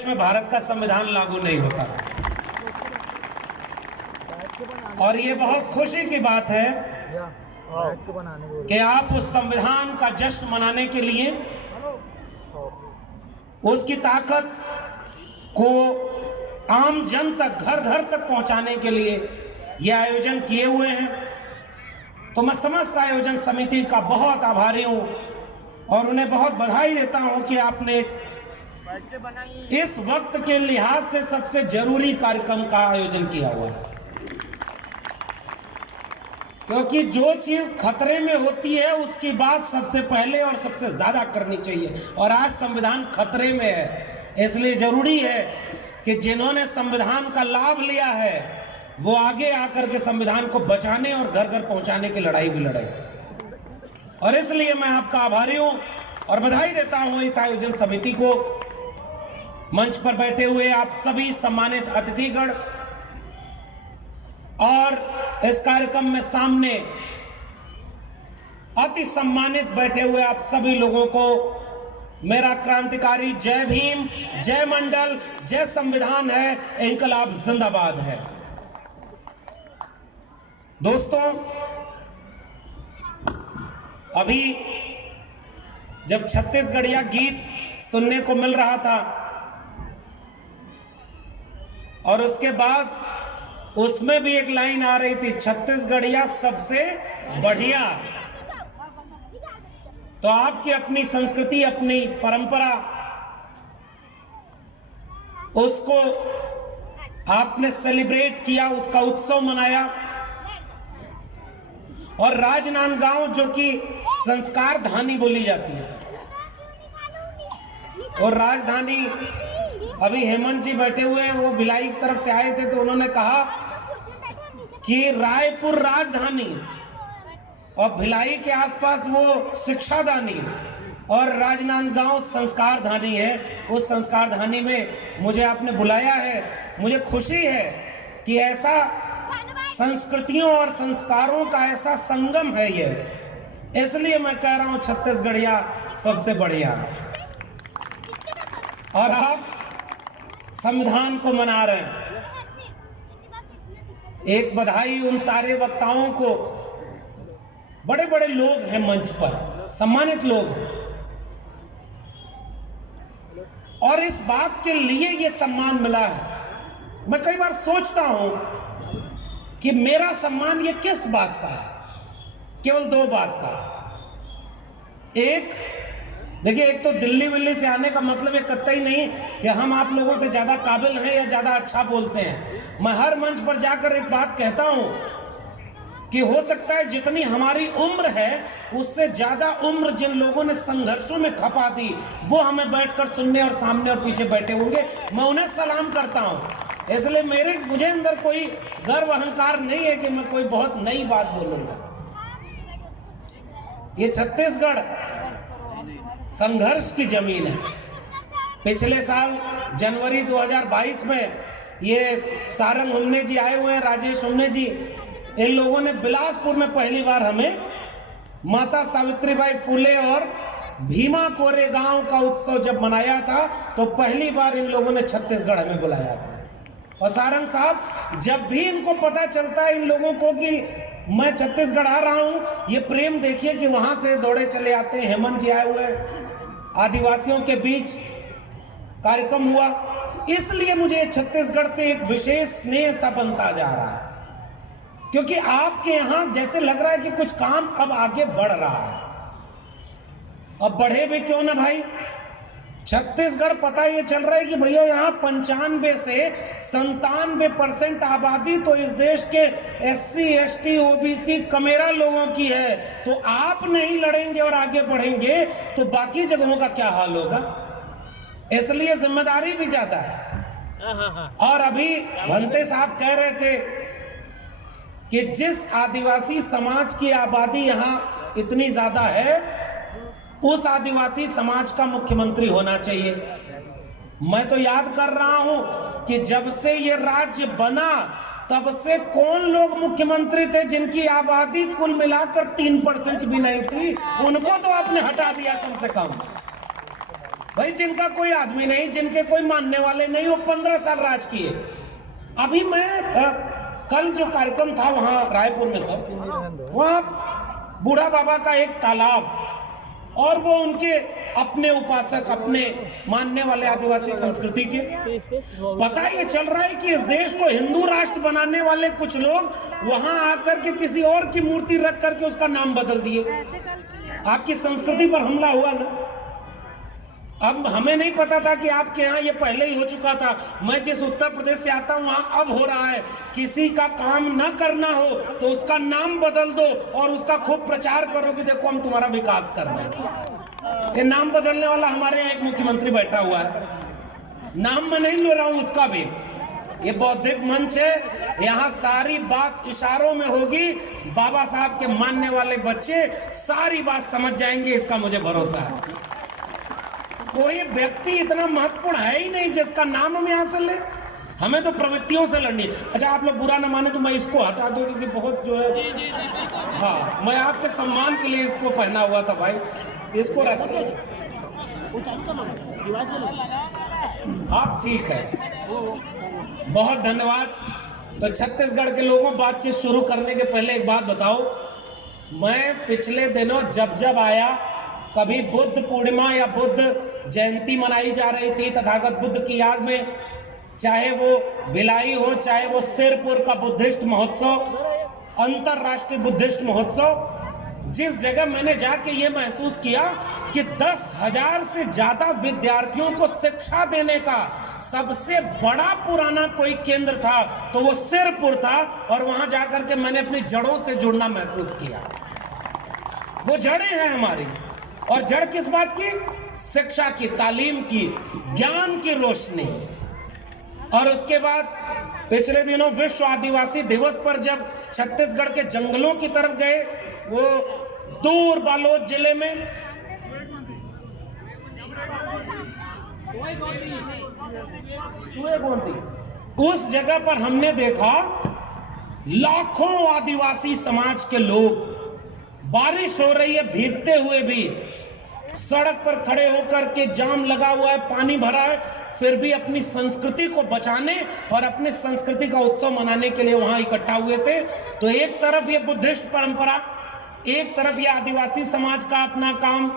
में भारत का संविधान लागू नहीं होता। और ये बहुत खुशी की बात है कि आप उस संविधान का जश्न मनाने के लिए, उसकी ताकत को आम जन तक, घर घर तक पहुंचाने के लिए ये आयोजन किए हुए हैं। तो मैं समस्त आयोजन समिति का बहुत आभारी हूं और उन्हें बहुत बधाई देता हूं कि आपने इस वक्त के लिहाज से सबसे जरूरी कार्यक्रम का आयोजन किया हुआ है, क्योंकि जो चीज खतरे में होती है उसकी बात सबसे पहले और सबसे ज्यादा करनी चाहिए। और आज संविधान खतरे में है, इसलिए जरूरी है कि जिन्होंने संविधान का लाभ लिया है वो आगे आकर के संविधान को बचाने और घर घर पहुंचाने की लड़ाई भी लड़े। और इसलिए मैं आपका आभारी हूं और बधाई देता हूं इस आयोजन समिति को। मंच पर बैठे हुए आप सभी सम्मानित अतिथिगण और इस कार्यक्रम में सामने अति सम्मानित बैठे हुए आप सभी लोगों को मेरा क्रांतिकारी जय भीम, जय मंडल, जय संविधान है, इंकलाब जिंदाबाद है। दोस्तों, अभी जब छत्तीसगढ़िया गीत सुनने को मिल रहा था और उसके बाद उसमें भी एक लाइन आ रही थी, छत्तीसगढ़िया सबसे बढ़िया। तो आपकी अपनी संस्कृति, अपनी परंपरा, उसको आपने सेलिब्रेट किया, उसका उत्सव मनाया। और राजनांदगांव जो कि संस्कार धानी बोली जाती है, और राजधानी, अभी हेमंत जी बैठे हुए हैं, वो भिलाई की तरफ से आए थे तो उन्होंने कहा कि रायपुर राजधानी और भिलाई के आसपास वो शिक्षाधानी और राजनांदगांव संस्कार धानी है। उस संस्कार धानी में मुझे आपने बुलाया है। मुझे खुशी है कि ऐसा संस्कृतियों और संस्कारों का ऐसा संगम है ये, इसलिए मैं कह रहा हूं छत्तीसगढ़िया सबसे बढ़िया। और आप संविधान को मना रहे हैं। एक बधाई उन सारे वक्ताओं को, बड़े बड़े लोग हैं मंच पर, सम्मानित लोग हैं, और इस बात के लिए ये सम्मान मिला है। मैं कई बार सोचता हूं कि मेरा सम्मान ये किस बात का है? केवल दो बात का। एक, देखिए, एक तो दिल्ली विल्ली से आने का मतलब ये कतई नहीं कि हम आप लोगों से ज्यादा काबिल हैं या ज्यादा अच्छा बोलते हैं। मैं हर मंच पर जाकर एक बात कहता हूं कि हो सकता है जितनी हमारी उम्र है उससे ज्यादा उम्र जिन लोगों ने संघर्षों में खपा दी वो हमें बैठकर सुनने और सामने और पीछे बैठे होंगे। मैं उन्हें सलाम करता हूं। इसलिए मुझे अंदर कोई गर्व अहंकार नहीं है कि मैं कोई बहुत नई बात बोलूंगा। ये छत्तीसगढ़ संघर्ष की जमीन है। पिछले साल जनवरी 2022 में ये सारंग हुमने जी आए हुए हैं, राजेश हुमने जी, इन लोगों ने बिलासपुर में पहली बार हमें माता सावित्रीबाई फुले और भीमा कोरेगांव का उत्सव जब मनाया था तो पहली बार इन लोगों ने छत्तीसगढ़ हमें बुलाया था। और सारंग साहब, जब भी इनको पता चलता है इन लोगों को कि मैं छत्तीसगढ़ आ रहा हूं, ये प्रेम देखिए कि वहां से दौड़े चले आते हैं। हेमंत जी आए हुए, आदिवासियों के बीच कार्यक्रम हुआ, इसलिए मुझे छत्तीसगढ़ से एक विशेष स्नेह सा बनता जा रहा है, क्योंकि आपके यहां जैसे लग रहा है कि कुछ काम अब आगे बढ़ रहा है। अब बढ़े भी क्यों ना भाई, छत्तीसगढ़ पता ये चल रहा है कि भैया यहाँ 95 से 97% आबादी तो इस देश के SC, ST, OBC कमेरा लोगों की है। तो आप नहीं लड़ेंगे और आगे बढ़ेंगे तो बाकी जगहों का क्या हाल होगा? इसलिए जिम्मेदारी भी ज्यादा है। और अभी भंते साहब कह रहे थे कि जिस आदिवासी समाज की आबादी यहाँ इतनी ज्यादा है उस आदिवासी समाज का मुख्यमंत्री होना चाहिए। मैं तो याद कर रहा हूं कि जब से ये राज्य बना तब से कौन लोग मुख्यमंत्री थे जिनकी आबादी कुल मिलाकर 3% भी नहीं थी, उनको तो आपने हटा दिया कम से कम। भाई जिनका कोई आदमी नहीं, जिनके कोई मानने वाले नहीं, वो 15 साल राज किए। अभी मैं कल जो कार्यक्रम था वहां रायपुर में सर, वहां बूढ़ा बाबा का एक तालाब और वो उनके अपने उपासक, अपने मानने वाले आदिवासी संस्कृति के, पता ये चल रहा है कि इस देश को हिंदू राष्ट्र बनाने वाले कुछ लोग वहां आकर के किसी और की मूर्ति रख करके उसका नाम बदल दिए। आपकी संस्कृति पर हमला हुआ ना। अब हमें नहीं पता था कि आपके यहाँ ये पहले ही हो चुका था। मैं जिस उत्तर प्रदेश से आता हूँ वहाँ अब हो रहा है। किसी का काम न करना हो तो उसका नाम बदल दो और उसका खूब प्रचार करो कि देखो हम तुम्हारा विकास कर रहे हैं। ये नाम बदलने वाला हमारे यहाँ एक मुख्यमंत्री बैठा हुआ है, नाम मैं नहीं ले रहा हूँ उसका भी। ये बौद्धिक मंच है, यहाँ सारी बात इशारों में होगी। बाबा साहब के मानने वाले बच्चे सारी बात समझ जाएंगे, इसका मुझे भरोसा है। कोई व्यक्ति इतना महत्वपूर्ण है ही नहीं जिसका नाम हम यहाँ से ले। हमें तो प्रवृत्तियों से लड़नी। अच्छा आप लोग बुरा ना माने तो मैं इसको हटा दूं क्योंकि बहुत जो है, हाँ मैं आपके सम्मान के लिए इसको पहना हुआ था भाई, इसको रख आप ठीक है। बहुत धन्यवाद। तो छत्तीसगढ़ के लोगों, बातचीत शुरू करने के पहले एक बात बताओ, मैं पिछले दिनों जब आया, कभी बुद्ध पूर्णिमा या बुद्ध जयंती मनाई जा रही थी तथागत बुद्ध की याद में, चाहे वो भिलाई हो, चाहे वो सिरपुर का बुद्धिस्ट महोत्सव, अंतरराष्ट्रीय बुद्धिस्ट महोत्सव, जिस जगह मैंने जाके ये महसूस किया कि 10,000 से ज्यादा विद्यार्थियों को शिक्षा देने का सबसे बड़ा पुराना कोई केंद्र था तो वो सिरपुर था। और वहां जाकर के मैंने अपनी जड़ों से जुड़ना महसूस किया। वो जड़ें हैं हमारी, और जड़ किस बात की? शिक्षा की, तालीम की, ज्ञान की रोशनी। और उसके बाद पिछले दिनों विश्व आदिवासी दिवस पर जब छत्तीसगढ़ के जंगलों की तरफ गए, वो दूर बालोद जिले में, उस जगह पर हमने देखा लाखों आदिवासी समाज के लोग, बारिश हो रही है भीगते हुए भी, सड़क पर खड़े होकर के, जाम लगा हुआ है, पानी भरा है, फिर भी अपनी संस्कृति को बचाने और अपनी संस्कृति का उत्सव मनाने के लिए वहां इकट्ठा हुए थे। तो एक तरफ ये बुद्धिस्ट परंपरा, एक तरफ ये आदिवासी समाज का अपना काम।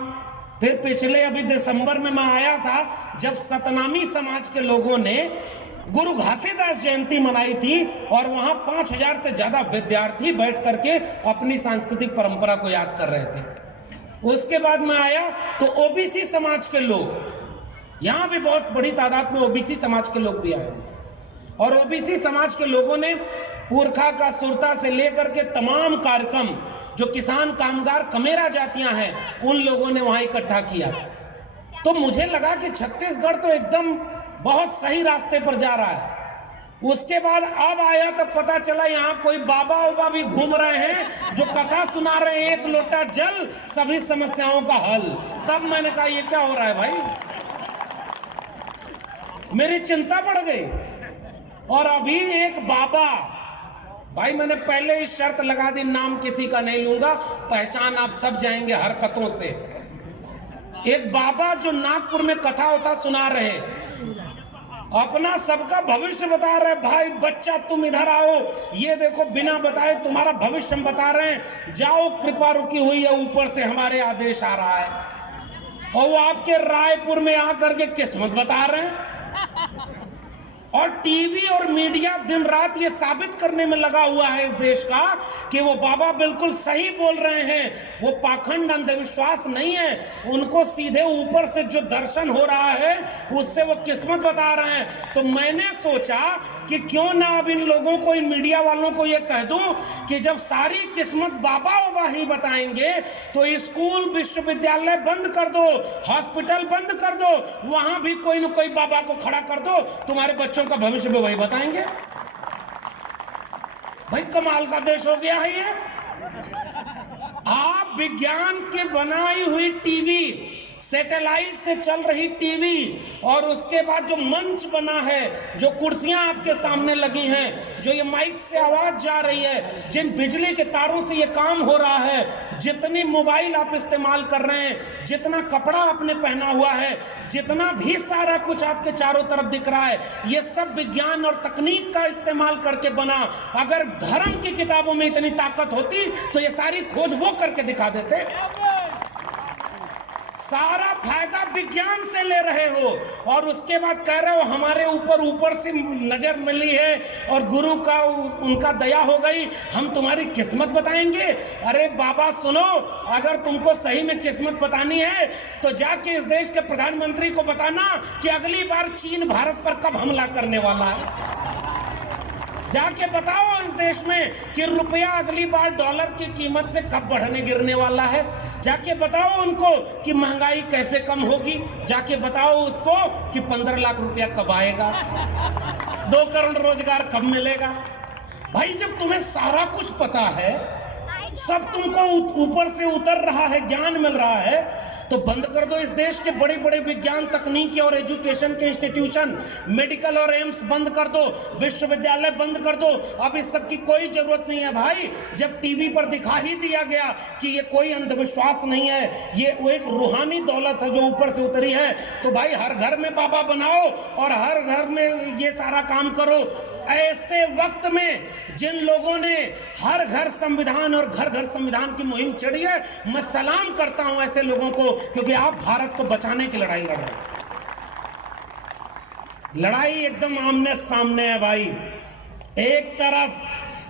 फिर पिछले अभी दिसंबर में मैं आया था जब सतनामी समाज के लोगों ने गुरु घासीदास जयंती मनाई थी और वहां 5,000 से ज्यादा विद्यार्थी बैठ करके अपनी सांस्कृतिक परंपरा को याद कर रहे थे। उसके बाद मैं आया तो ओबीसी समाज के लोग, यहां भी बहुत बड़ी तादाद में ओबीसी समाज के लोग भी आए, और ओबीसी समाज के लोगों ने पुरखा का सुरता से लेकर के तमाम कार्यक्रम जो किसान कामगार कमेरा जातियां हैं उन लोगों ने वहां इकट्ठा किया। तो मुझे लगा कि छत्तीसगढ़ तो एकदम बहुत सही रास्ते पर जा रहा है। उसके बाद अब आया तब पता चला यहाँ कोई बाबा उबा भी घूम रहे हैं जो कथा सुना रहे हैं, एक लोटा जल सभी समस्याओं का हल। तब मैंने कहा ये क्या हो रहा है भाई, मेरी चिंता बढ़ गई। और अभी एक बाबा, भाई मैंने पहले ही शर्त लगा दी, नाम किसी का नहीं लूंगा, पहचान आप सब जाएंगे हरकतों से। एक बाबा जो नागपुर में कथा वथा सुना रहे, अपना सबका भविष्य बता रहे, भाई बच्चा तुम इधर आओ, ये देखो बिना बताए तुम्हारा भविष्य हम बता रहे हैं, जाओ कृपा रुकी हुई है, ऊपर से हमारे आदेश आ रहा है। और वो आपके रायपुर में आकर के किस्मत बता रहे हैं। और टीवी और मीडिया दिन रात ये साबित करने में लगा हुआ है इस देश का कि वो बाबा बिल्कुल सही बोल रहे हैं, वो पाखंड अंधविश्वास नहीं है, उनको सीधे ऊपर से जो दर्शन हो रहा है उससे वो किस्मत बता रहे हैं। तो मैंने सोचा कि क्यों ना अब इन लोगों को, इन मीडिया वालों को ये कह दूं कि जब सारी किस्मत बाबा उबा ही बताएंगे तो स्कूल विश्वविद्यालय बंद कर दो, हॉस्पिटल बंद कर दो, वहां भी कोई ना कोई बाबा को खड़ा कर दो, तुम्हारे बच्चों का भविष्य भी वही बताएंगे। भाई कमाल का देश हो गया है ये। आप विज्ञान के बनाई हुई टीवी सैटेलाइट से चल रही टीवी और उसके बाद जो मंच बना है, जो कुर्सियां आपके सामने लगी हैं, जो ये माइक से आवाज जा रही है, जिन बिजली के तारों से ये काम हो रहा है, जितनी मोबाइल आप इस्तेमाल कर रहे हैं, जितना कपड़ा आपने पहना हुआ है, जितना भी सारा कुछ आपके चारों तरफ दिख रहा है, ये सब विज्ञान और तकनीक का इस्तेमाल करके बना। अगर धर्म की किताबों में इतनी ताकत होती तो ये सारी खोज वो करके दिखा देते। सारा फायदा विज्ञान से ले रहे हो और उसके बाद कह रहे हो हमारे ऊपर से नजर मिली है और गुरु का उनका दया हो गई, हम तुम्हारी किस्मत बताएंगे। अरे बाबा सुनो, अगर तुमको सही में किस्मत बतानी है तो जाके इस देश के प्रधानमंत्री को बताना कि अगली बार चीन भारत पर कब हमला करने वाला है। जाके बताओ इस देश में कि रुपया अगली बार डॉलर की कीमत से कब बढ़ने गिरने वाला है। जाके बताओ उनको कि महंगाई कैसे कम होगी। जाके बताओ उसको कि 15 लाख रुपया कब आएगा, 2 करोड़ रोजगार कब मिलेगा। भाई जब तुम्हें सारा कुछ पता है, सब तुमको ऊपर से उतर रहा है, ज्ञान मिल रहा है, तो बंद कर दो इस देश के बड़े बड़े विज्ञान तकनीकी और एजुकेशन के इंस्टीट्यूशन, मेडिकल और एम्स बंद कर दो, विश्वविद्यालय बंद कर दो। अब इस सब की कोई जरूरत नहीं है भाई। जब टीवी पर दिखा ही दिया गया कि ये कोई अंधविश्वास नहीं है, ये वो एक रूहानी दौलत है जो ऊपर से उतरी है, तो भाई हर घर में बाबा बनाओ और हर घर में ये सारा काम करो। ऐसे वक्त में जिन लोगों ने हर घर संविधान और घर घर संविधान की मुहिम छेड़ी है, मैं सलाम करता हूं ऐसे लोगों को, क्योंकि आप भारत को बचाने की लड़ाई लड़ रहे हैं। लड़ाई एकदम आमने सामने है भाई। एक तरफ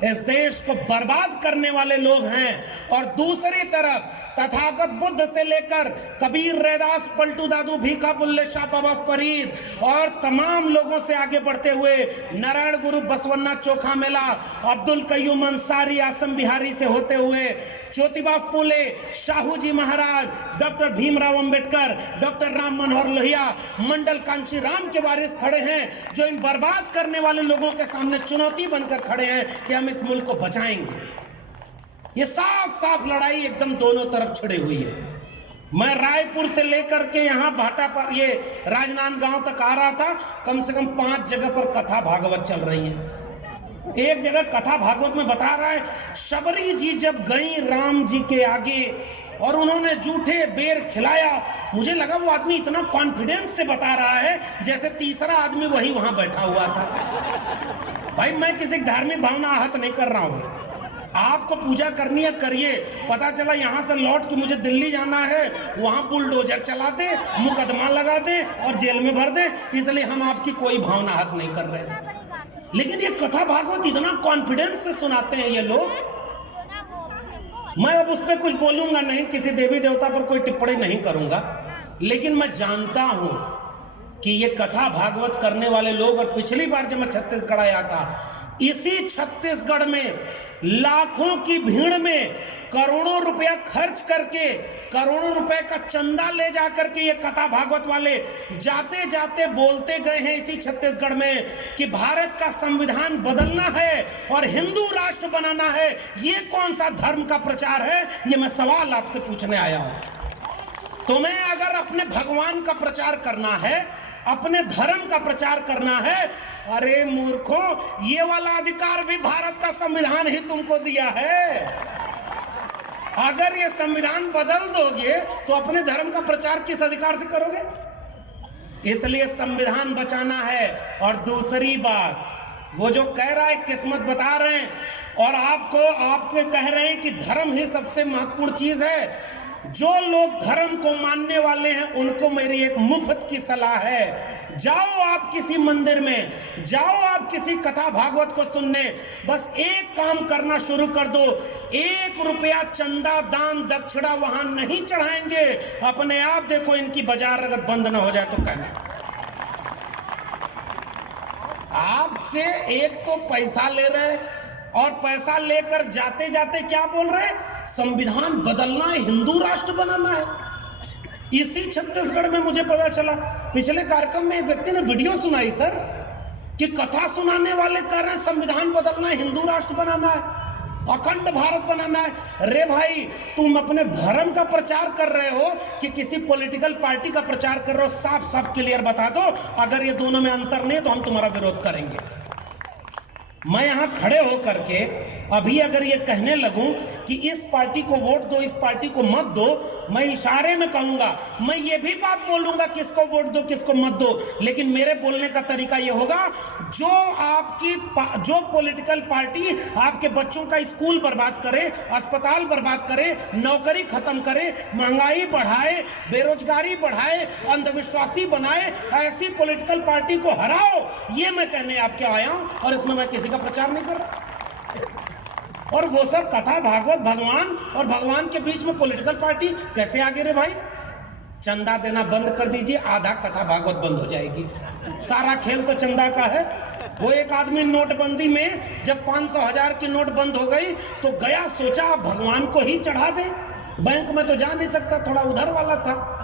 इस देश को बर्बाद करने वाले लोग हैं और दूसरी तरफ तथागत बुद्ध से लेकर कबीर, रैदास, पलटू दादू, भीखा, बुल्ले शाह, बाबा फरीद और तमाम लोगों से आगे बढ़ते हुए नारायण गुरु, बसवन्ना, चोखा मेला, अब्दुल कयूम अंसारी, आसम बिहारी से होते हुए ज्योतिबा फूले, शाहू जी महाराज, डॉक्टर भीमराव अंबेडकर, डॉक्टर राम मनोहर लोहिया, मंडल कांची राम के वारिस खड़े हैं, जो इन बर्बाद करने वाले लोगों के सामने चुनौती बनकर खड़े हैं कि हम इस मुल्क को बचाएंगे। ये साफ साफ लड़ाई एकदम दोनों तरफ छिड़ी हुई है। मैं रायपुर से लेकर के यहाँ भाटा पर ये राजनांदगांव तक आ रहा था, कम से कम 5 जगह पर कथा भागवत चल रही है। एक जगह कथा भागवत में बता रहा है, शबरी जी जब गई राम जी के आगे और उन्होंने जूठे बेर खिलाया, मुझे लगा वो आदमी इतना कॉन्फिडेंस से बता रहा है जैसे तीसरा आदमी वही वहां बैठा हुआ था। भाई मैं किसी धार्मिक भावना आहत नहीं कर रहा हूं, आपको पूजा करनी है करिए। पता चला यहां से लौट के मुझे दिल्ली जाना है, वहां बुलडोजर चला दे, मुकदमा लगा दे और जेल में भर दे, इसलिए हम आपकी कोई भावना आहत नहीं कर रहे। लेकिन ये कथा भागवत इतना कॉन्फिडेंस से सुनाते हैं ये लोग। मैं अब उसमें कुछ बोलूंगा नहीं, किसी देवी देवता पर कोई टिप्पणी नहीं करूंगा, लेकिन मैं जानता हूं कि ये कथा भागवत करने वाले लोग, और पिछली बार जब मैं छत्तीसगढ़ आया था, इसी छत्तीसगढ़ में लाखों की भीड़ में करोड़ों रुपया खर्च करके, करोड़ों रुपए का चंदा ले जाकर के ये कथा भागवत वाले जाते जाते बोलते गए हैं इसी छत्तीसगढ़ में कि भारत का संविधान बदलना है और हिंदू राष्ट्र बनाना है। ये कौन सा धर्म का प्रचार है? ये मैं सवाल आपसे पूछने आया हूं। तुम्हें अगर अपने भगवान का प्रचार करना है, अपने धर्म का प्रचार करना है, अरे मूर्खों, ये वाला अधिकार भी भारत का संविधान ही तुमको दिया है। अगर ये संविधान बदल दोगे तो अपने धर्म का प्रचार किस अधिकार से करोगे? इसलिए संविधान बचाना है। और दूसरी बात, वो जो कह रहा है किस्मत बता रहे हैं और आपको कह रहे हैं कि धर्म ही सबसे महत्वपूर्ण चीज है। जो लोग धर्म को मानने वाले हैं उनको मेरी एक मुफ्त की सलाह है, जाओ आप किसी मंदिर में, जाओ आप किसी कथा भागवत को सुनने, बस एक काम करना शुरू कर दो, 1 रुपया चंदा, दान, दक्षिणा वहां नहीं चढ़ाएंगे। अपने आप देखो इनकी बाजार अगर बंद ना हो जाए तो कहना। आपसे एक तो पैसा ले रहे और पैसा लेकर जाते जाते क्या बोल रहे हैं? संविधान बदलना है, हिंदू राष्ट्र बनाना है। इसी छत्तीसगढ़ में मुझे पता चला, पिछले कार्यक्रम में एक व्यक्ति ने वीडियो सुनाई सर, कि कथा सुनाने वाले कह रहे हैं संविधान बदलना है, हिंदू राष्ट्र बनाना है। अखंड भारत बनाना है। रे भाई, तुम अपने धर्म का प्रचार कर रहे हो कि किसी पॉलिटिकल पार्टी का प्रचार कर रहे हो? साफ साफ क्लियर बता दो। अगर ये दोनों में अंतर नहीं है तो हम तुम्हारा विरोध करेंगे। मैं यहां खड़े होकर के अभी अगर ये कहने लगूं कि इस पार्टी को वोट दो, इस पार्टी को मत दो, मैं इशारे में कहूंगा, मैं ये भी बात बोलूंगा किसको वोट दो किसको मत दो, लेकिन मेरे बोलने का तरीका ये होगा, जो पॉलिटिकल पार्टी आपके बच्चों का स्कूल बर्बाद करे, अस्पताल बर्बाद करे, नौकरी खत्म करे, महंगाई बढ़ाए, बेरोजगारी बढ़ाए, अंधविश्वासी बनाए, ऐसी पॉलिटिकल पार्टी को हराओ, ये मैं कहने आपके आया हूं। और इसमें मैं किसी का प्रचार नहीं कर रहा। और वो सब कथा भागवत, भगवान और भगवान के बीच में पॉलिटिकल पार्टी कैसे आगे रे भाई? चंदा देना बंद कर दीजिए, आधा कथा भागवत बंद हो जाएगी। सारा खेल तो चंदा का है। वो एक आदमी नोटबंदी में जब 500,000 की नोट बंद हो गई तो गया, सोचा भगवान को ही चढ़ा दे, बैंक में तो जा नहीं सकता, थोड़ा उधर वाला था।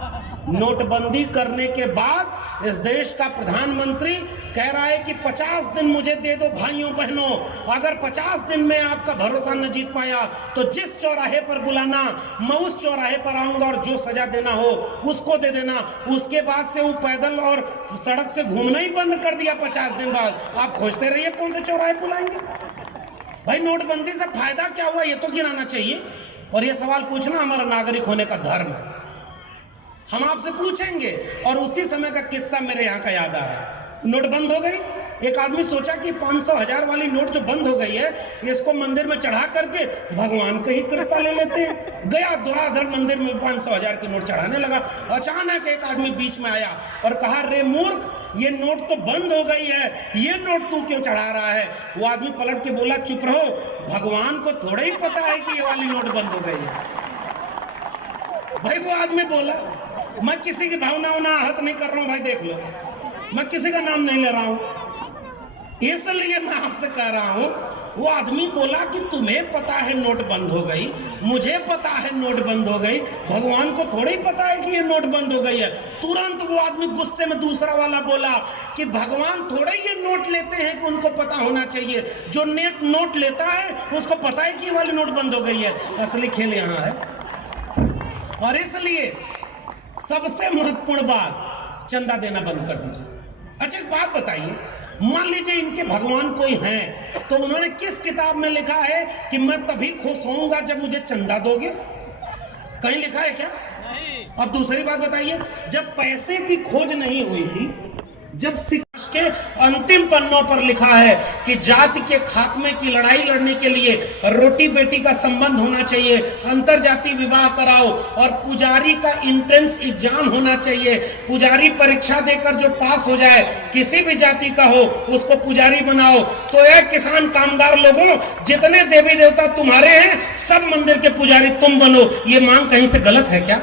नोटबंदी करने के बाद इस देश का प्रधानमंत्री कह रहा है कि 50 दिन मुझे दे दो भाइयों बहनों, अगर 50 दिन में आपका भरोसा न जीत पाया तो जिस चौराहे पर बुलाना, मैं उस चौराहे पर आऊंगा और जो सजा देना हो उसको दे देना। उसके बाद से वो पैदल और सड़क से घूमना ही बंद कर दिया 50 दिन बाद। आप खोजते रहिए कौन से चौराहे बुलाएंगे। भाई नोटबंदी से फायदा क्या हुआ ये तो गिनाना चाहिए, और ये सवाल पूछना हमारा नागरिक होने का धर्म है। हम आपसे पूछेंगे। और उसी समय का किस्सा मेरे यहाँ का याद आ रहा है। नोट बंद हो गई, एक आदमी सोचा कि 500,000 वाली नोट जो बंद हो गई है इसको मंदिर में चढ़ा करके भगवान की ही कृपा ले लेते हैं। गया धड़ाधड़ मंदिर में 500,000 की नोट चढ़ाने लगा। अचानक एक आदमी बीच में आया और कहा, रे मूर्ख, ये नोट तो बंद हो गई है, ये नोट तू क्यों चढ़ा रहा है? वो आदमी पलट के बोला, चुप रहो, भगवान को थोड़ा ही पता है कि ये वाली नोट बंद हो गई है। भाई वो आदमी बोला, मैं किसी की भावनाओं में आहत नहीं कर रहा हूं भाई, देख लो, मैं किसी का नाम नहीं ले रहा हूं, इसलिए मैं आपसे कह रहा हूं। वो आदमी बोला कि तुम्हें पता है नोट बंद हो गई, मुझे पता है नोट बंद हो गई, भगवान को थोड़ा ही पता है कि ये नोट बंद हो गई है। तुरंत वो आदमी गुस्से में दूसरा वाला बोला कि भगवान थोड़ा ही ये नोट लेते हैं कि उनको पता होना चाहिए, जो नोट लेता है उसको पता है कि ये वाली नोट बंद हो गई है। असली खेल यहाँ है। और इसलिए सबसे महत्वपूर्ण बात, चंदा देना बंद कर दीजिए। अच्छा एक बात बताइए, मान लीजिए इनके भगवान कोई हैं, तो उन्होंने किस किताब में लिखा है कि मैं तभी खुश होऊंगा जब मुझे चंदा दोगे? कहीं लिखा है क्या? अब दूसरी बात बताइए, जब पैसे की खोज नहीं हुई थी, जब के अंतिम पन्नों पर लिखा है कि जाति के खात्मे की लड़ाई लड़ने के लिए रोटी बेटी का संबंध होना चाहिए, अंतर जाति विवाह कराओ और पुजारी का इंट्रेंस एग्जाम होना चाहिए, पुजारी परीक्षा देकर जो पास हो जाए किसी भी जाति का हो उसको पुजारी बनाओ, तो एक किसान कामगार लोगों, जितने देवी देवता तुम्हारे हैं सब मंदिर के पुजारी तुम बनो। ये मांग कहीं से गलत है क्या?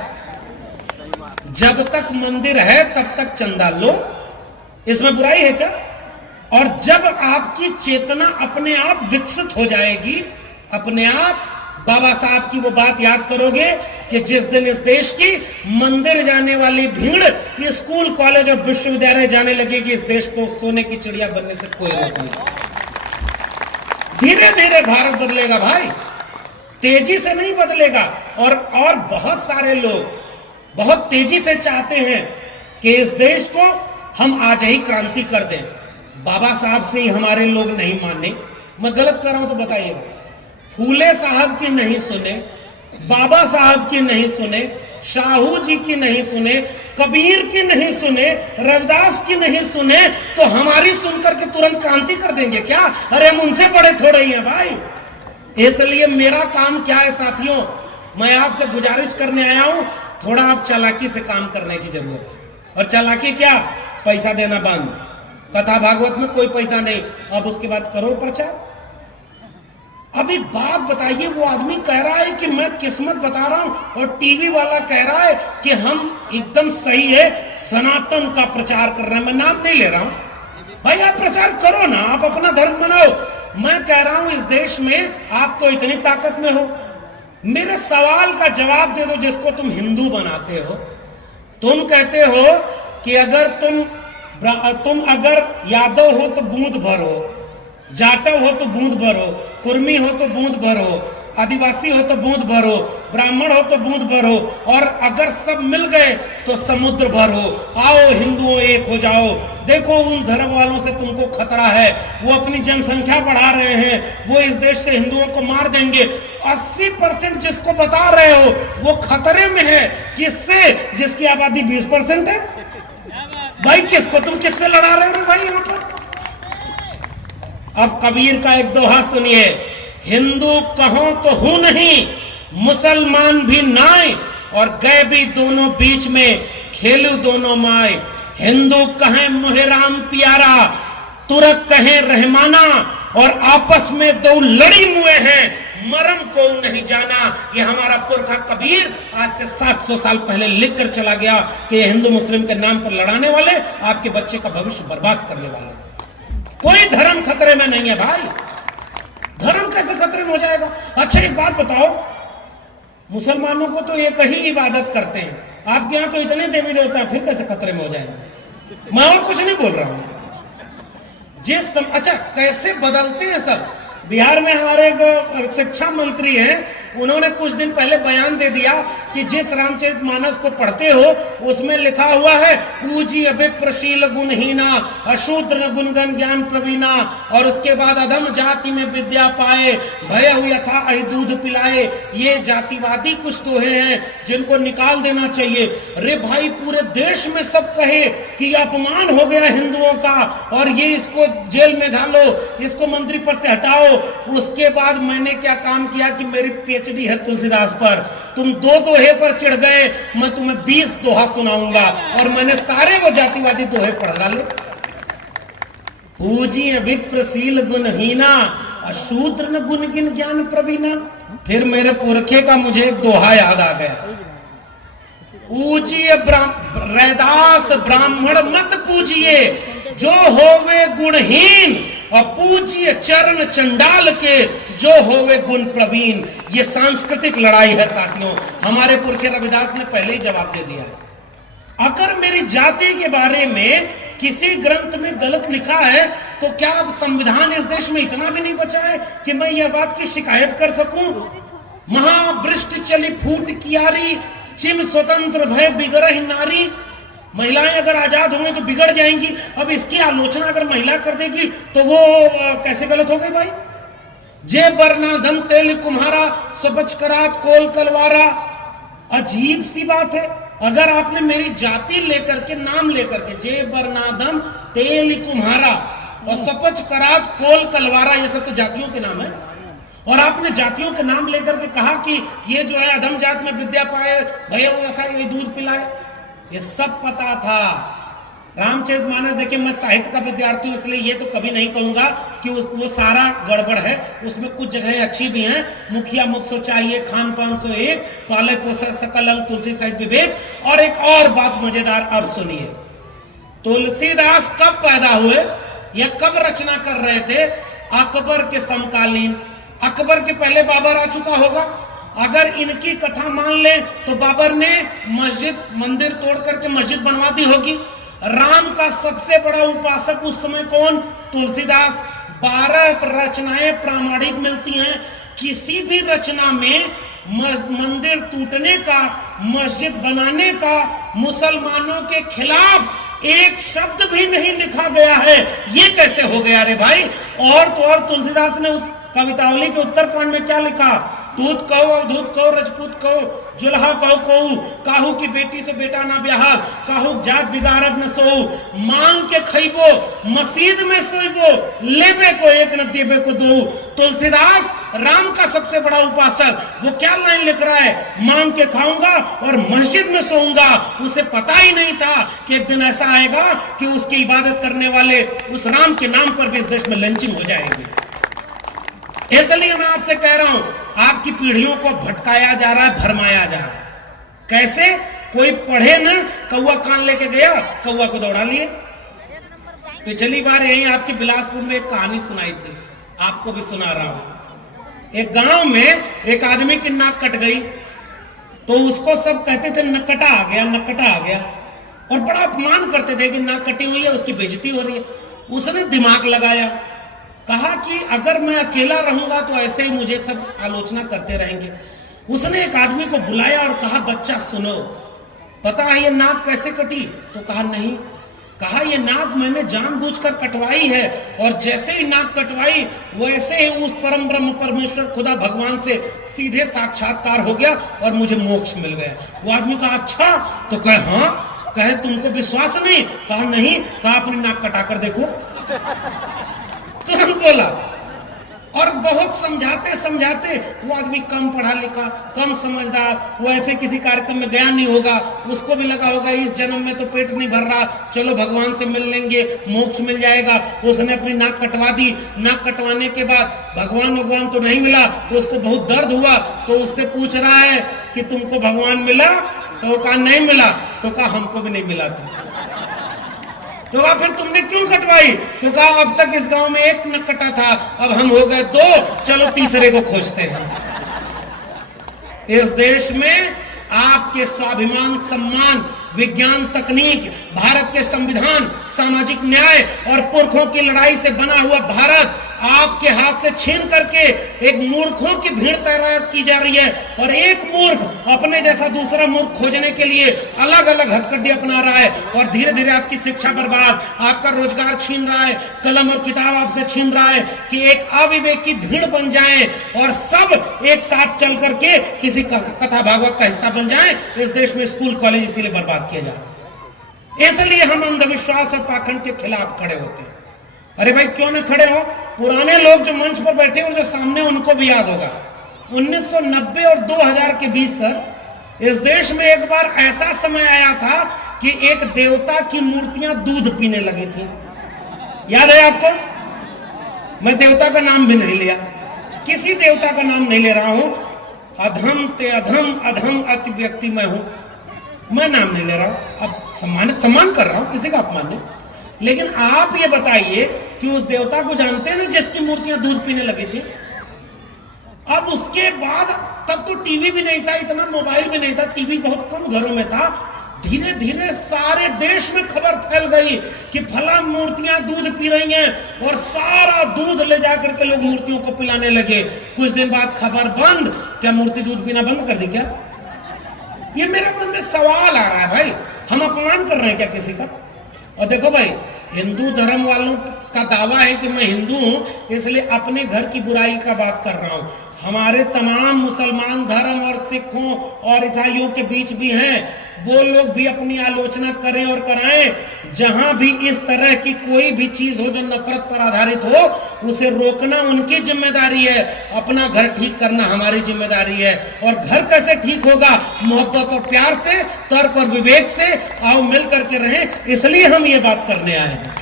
जब तक मंदिर है तब तक चंदा लो, इसमें बुराई है क्या? और जब आपकी चेतना अपने आप विकसित हो जाएगी, अपने आप बाबा साहब की वो बात याद करोगे कि जिस दिन इस देश की मंदिर जाने वाली भीड़ स्कूल कॉलेज और विश्वविद्यालय जाने लगेगी, इस देश को सोने की चिड़िया बनने से कोई रोक नहीं। धीरे धीरे भारत बदलेगा भाई, तेजी से नहीं बदलेगा। और बहुत सारे लोग बहुत तेजी से चाहते हैं कि इस देश को हम आज ही क्रांति कर दें। बाबा साहब से ही हमारे लोग नहीं माने, मैं गलत कर रहा हूं तो बताइएगा। फूले साहब की नहीं सुने, बाबा साहब की नहीं सुने, शाहू जी की नहीं सुने, कबीर की नहीं सुने, रविदास की नहीं सुने, तो हमारी सुनकर के तुरंत क्रांति कर देंगे क्या? अरे हम उनसे बड़े थोड़े ही हैं भाई। इसलिए मेरा काम क्या है साथियों, मैं आपसे गुजारिश करने आया हूं, थोड़ा आप चालाकी से काम करने की जरूरत है। और चालाकी क्या? पैसा देना बंद, कथा भागवत में कोई पैसा नहीं, अब उसके बाद करो प्रचार। अब एक बात बताइए, वो आदमी कह रहा है कि मैं किस्मत बता रहा हूं और टीवी वाला कह रहा है कि हम एकदम सही है, सनातन का प्रचार कर रहे हैं। मैं नाम नहीं ले रहा हूं भाई, आप प्रचार करो ना, आप अपना धर्म बनाओ। मैं कह रहा हूं इस देश में आप तो इतनी ताकत में हो, मेरे सवाल का जवाब दे दो जिसको तुम हिंदू बनाते हो। तुम कहते हो कि अगर तुम अगर यादव हो तो बूंद भर हो, जाटव हो तो बूंद भर हो, कुर्मी हो तो बूंद भर हो, आदिवासी हो तो बूंद भर हो, ब्राह्मण हो तो बूंद भर हो, और अगर सब मिल गए तो समुद्र भर हो। आओ हिंदुओं एक हो जाओ। देखो उन धर्म वालों से तुमको खतरा है, वो अपनी जनसंख्या बढ़ा रहे हैं, वो इस देश से हिंदुओं को मार देंगे। 80% जिसको बता रहे हो वो खतरे में है। किससे? जिसकी आबादी 20% है। भाई किसको तुम किससे लड़ा रहे हो भाई यहाँ पर? अब कबीर का एक दोहा सुनिए, हिंदू कहो तो हूं नहीं, मुसलमान भी नाय, और गए भी दोनों बीच में, खेलू दोनों माय। हिंदू कहें मोहे राम प्यारा, तुरक कहें रहमाना, और आपस में दो लड़ी मुए हैं, मरम को नहीं जाना। ये हमारा पुरखा कबीर आज से 700 साल पहले लिख कर चला गया कि ये हिंदू मुस्लिम के नाम पर लड़ाने वाले आपके बच्चे का भविष्य बर्बाद करने वाले। कोई धर्म खतरे में नहीं है भाई। धर्म कैसे खतरे में हो जाएगा? अच्छा एक बात बताओ, मुसलमानों को तो एक ही इबादत करते हैं, आपके यहाँ तो इतने देवी देवता है, फिर कैसे खतरे में हो जाएगा? मैं और कुछ नहीं बोल रहा हूं। अच्छा कैसे बदलते हैं सब। बिहार में हमारे एक शिक्षा मंत्री हैं, उन्होंने कुछ दिन पहले बयान दे दिया कि जिस रामचरितमानस को पढ़ते हो उसमें लिखा हुआ है पूजी अभिप्रशील गुणहीना, अशूद्र गुणगन ज्ञान प्रवीणा, और उसके बाद अधम जाति में विद्या पाए, भय हुआ था अहि दूध पिलाए। ये जातिवादी कुछ दोहे हैं जिनको निकाल देना चाहिए। रे भाई पूरे देश में सब कहे कि अपमान हो गया हिंदुओं का और ये इसको जेल में डालो, इसको मंत्री पद से हटाओ। उसके बाद मैंने क्या काम किया कि मेरी पीएचडी है तुलसीदास पर, तुम 2 दोहे पर चिढ़ गए, मैं तुम्हें 20 दोहा सुनाऊंगा, और मैंने सारे वो जातिवादी दोहे पढ़ डाले। पूजी अभिप्रशील गुणहीना, अशूद्र न गुणगिन ज्ञान प्रवीणा। फिर मेरे पुरखे का मुझे एक दोहा याद आ गया, पूजिए रैदास ब्राह्मण मत पूजिए, जो होवे गुणहीन, और पूजिए चरण चंडाल के, जो होवे गुण प्रवीण। ये सांस्कृतिक लड़ाई है साथियों। हमारे पुरखे रविदास ने पहले ही जवाब दे दिया। अगर मेरी जाति के बारे में किसी ग्रंथ में गलत लिखा है तो क्या अब संविधान इस देश में इतना भी नहीं बचा है कि मैं यह बात की शिकायत कर सकूं? महावृष्टि चली फूट कियारी, चिम स्वतंत्र भय बिगड़हि नारी। महिलाएं अगर आजाद होंगी तो बिगड़ जाएंगी। अब इसकी आलोचना अगर महिला कर देगी तो वो कैसे गलत हो गई भाई? जे बरनाधम तेल कुम्हारा, सबच करात कोल कलवारा। अजीब सी बात है। अगर आपने मेरी जाति लेकर के, नाम लेकर के, जे बरनाधम तेल कुम्हारा और सपच करात कोल कलवारा, ये सब तो जातियों के नाम है, और आपने जातियों के नाम लेकर के कहा कि ये जो है अधम जात में विद्या पाए, भय हुआ था ये दूध पिलाए। ये सब पता था। रामचरितमानस देखिए, मैं साहित्य का विद्यार्थी हूं इसलिए ये तो कभी नहीं कहूंगा कि वो सारा गड़बड़ है। उसमें कुछ जगहें अच्छी भी हैं। मुखिया मुख सो चाहिए, खान पान सो एक, पाले पोसे सकल अंग, तुलसी सहित विवेक। और एक और बात मजेदार अब सुनिए, तुलसीदास कब पैदा हुए, ये कब रचना कर रहे थे? अकबर के समकालीन। अकबर के पहले बाबर आ चुका होगा। अगर इनकी कथा मान ले तो बाबर ने मस्जिद, मंदिर तोड़ करके मस्जिद बनवा दी होगी। राम का सबसे बड़ा उपासक उस समय कौन? तुलसीदास। 12 रचनाएं प्रामाणिक मिलती हैं। किसी भी रचना में मंदिर टूटने का, मस्जिद बनाने का, मुसलमानों के खिलाफ एक शब्द भी नहीं लिखा गया है। ये कैसे हो गया रे भाई? और तो और तुलसीदास ने कवितावली के उत्तरकांड में क्या लिखा? दूध कहो अवधूत कहो रजपूत कहो, जुल्हा कहो कहू, काहू की बेटी से बेटा ना ब्याह, काहू जात बिगाड़ब न सोऊ, मांग के खइबो मस्जिद में सोइबो, लेबे को एक न देबे को दो। तुलसीदास राम का सबसे बड़ा उपासक, वो क्या लाइन लिख रहा है? मांग के खाऊंगा और मस्जिद में सोऊंगा। उसे पता ही नहीं था कि एक दिन ऐसा आएगा कि उसकी इबादत करने वाले उस राम के नाम पर भी इस देश में लंचिंग हो जाएगी। इसलिए मैं आपसे कह रहा हूं, आपकी पीढ़ियों को भटकाया जा रहा है, भरमाया जा रहा है। कैसे? कोई पढ़े ना, कौवा कान लेके गया, कौवा को दौड़ा लिए। पिछली बार यही आपके बिलासपुर में एक कहानी सुनाई थी, आपको भी सुना रहा हूं। एक गांव में एक आदमी की नाक कट गई तो उसको सब कहते थे नकटा आ गया, नकटा आ गया, और बड़ा अपमान करते थे कि नाक कटी हुई है, उसकी बेइज्जती हो रही है। उसने दिमाग लगाया कहा कि अगर मैं अकेला रहूंगा तो ऐसे ही मुझे सब आलोचना करते रहेंगे। उसने एक आदमी को बुलाया और कहा, बच्चा सुनो, पता है ये नाक कैसे कटी? तो कहा नहीं। कहा ये नाक मैंने जानबूझकर कटवाई है, और जैसे ही नाक कटवाई वैसे ही उस परम ब्रह्म परमेश्वर खुदा भगवान से सीधे साक्षात्कार हो गया और मुझे मोक्ष मिल गया। वो आदमी कहा अच्छा? तो कहे हाँ। कहे तुमको विश्वास नहीं? कहा नहीं। कहा अपनी नाक कटाकर देखो। तुरंत बोला। और बहुत समझाते समझाते वो आदमी कम पढ़ा लिखा, कम समझदार, वो ऐसे किसी कार्यक्रम में गया नहीं होगा, उसको भी लगा होगा इस जन्म में तो पेट नहीं भर रहा, चलो भगवान से मिल लेंगे, मोक्ष मिल जाएगा। उसने अपनी नाक कटवा दी। नाक कटवाने के बाद भगवान तो नहीं मिला, तो उसको बहुत दर्द हुआ। तो उससे पूछ रहा है कि तुमको भगवान मिला? तो वो कहा नहीं मिला। तो कहा हमको भी नहीं मिला था। तो कहा फिर तुमने क्यों कटवाई? तो कहा अब तक इस गांव में एक न कटा था, अब हम हो गए दो, चलो तीसरे को खोजते हैं। इस देश में आपके स्वाभिमान, सम्मान, विज्ञान, तकनीक, भारत के संविधान, सामाजिक न्याय और पुरखों की लड़ाई से बना हुआ भारत आपके हाथ से छीन करके एक मूर्खों की भीड़ तैयार की जा रही है, और एक मूर्ख अपने जैसा दूसरा मूर्ख खोजने के लिए अलग अलग हथकंडे अपना रहा है, और धीरे धीरे आपकी शिक्षा बर्बाद, आपका रोजगार छीन रहा है, कलम और किताब आपसे छीन रहा है, कि एक अविवेकी भीड़ बन जाए और सब एक साथ चल करके किसी कथा भागवत का हिस्सा बन जाए। इस देश में स्कूल कॉलेज इसीलिए बर्बाद किया जाए। इसलिए हम अंधविश्वास और पाखंड के खिलाफ खड़े होते हैं। अरे भाई क्यों न खड़े हो? पुराने लोग जो मंच पर बैठे और जो सामने, उनको भी याद होगा 1990 और 2000 के बीच सर इस देश में एक बार ऐसा समय आया था कि एक देवता की मूर्तियां दूध पीने लगी थी। याद है आपको? मैं देवता का नाम भी नहीं लिया, किसी देवता का नाम नहीं ले रहा हूं। अधम ते अधम, अधम अति व्यक्ति मैं हूं, मैं नाम नहीं ले रहा हूं। अब सम्मान कर रहा हूं, किसी का अपमान नहीं। लेकिन आप ये बताइए कि उस देवता को जानते हैं ना जिसकी मूर्तियां दूध पीने लगी थी? अब उसके बाद, तब तो टीवी भी नहीं था, इतना मोबाइल भी नहीं था, टीवी बहुत कम घरों में था। धीरे धीरे सारे देश में खबर फैल गई कि फला मूर्तियां दूध पी रही हैं, और सारा दूध ले जाकर के लोग मूर्तियों को पिलाने लगे। कुछ दिन बाद खबर बंद। क्या मूर्ति दूध पीना बंद कर दी क्या? ये मेरे मन में सवाल आ रहा है भाई, हम अपमान कर रहे हैं क्या किसी का? और देखो भाई, हिंदू धर्म वालों का दावा है कि मैं हिंदू हूं, इसलिए अपने घर की बुराई का बात कर रहा हूं। हमारे तमाम मुसलमान धर्म और सिखों और ईसाइयों के बीच भी हैं, वो लोग भी अपनी आलोचना करें और कराएं। जहां भी इस तरह की कोई भी चीज हो जो नफरत पर आधारित हो, उसे रोकना उनकी जिम्मेदारी है, अपना घर ठीक करना हमारी जिम्मेदारी है। और घर कैसे ठीक होगा? मोहब्बत और प्यार से, तर्क और विवेक से। आओ मिल करके रहें, इसलिए हम ये बात करने आए हैं।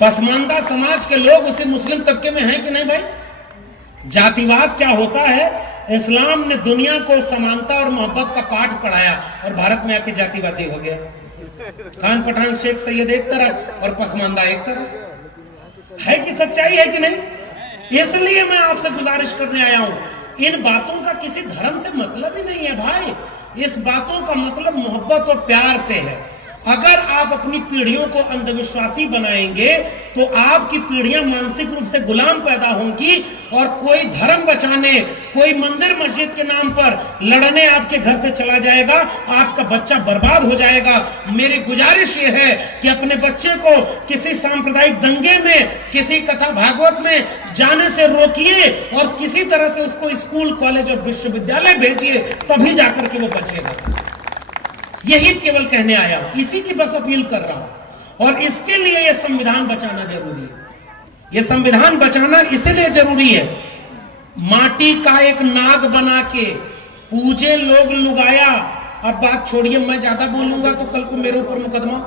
पसमानदा समाज के लोग उसे मुस्लिम तबके में हैं कि नहीं भाई? जातिवाद क्या होता है? इस्लाम ने दुनिया को समानता और मोहब्बत का पाठ पढ़ाया, और भारत में आके जातिवादी हो गया। खान पठान शेख सैयद एक तरफ और पसमानदा एक तरफ। है कि सच्चाई है कि नहीं? इसलिए मैं आपसे गुजारिश करने आया हूं, इन बातों का किसी धर्म से मतलब ही नहीं है भाई। इस बातों का मतलब मोहब्बत और प्यार से है। अगर आप अपनी पीढ़ियों को अंधविश्वासी बनाएंगे तो आपकी पीढ़ियां मानसिक रूप से गुलाम पैदा होंगी, और कोई धर्म बचाने, कोई मंदिर मस्जिद के नाम पर लड़ने आपके घर से चला जाएगा, आपका बच्चा बर्बाद हो जाएगा। मेरी गुजारिश ये है कि अपने बच्चे को किसी सांप्रदायिक दंगे में, किसी कथा भागवत में जाने से रोकिए, और किसी तरह से उसको स्कूल, कॉलेज और विश्वविद्यालय भेजिए, तभी जाकर के वो बचेगा। यही केवल कहने आया हूं, इसी की बस अपील कर रहा हूं। और इसके लिए यह संविधान बचाना जरूरी है। यह संविधान बचाना इसलिए जरूरी है, माटी का एक नाग बना के पूजे लोग लुगाया। अब बात छोड़िए, मैं ज्यादा बोलूंगा तो कल को मेरे ऊपर मुकदमा।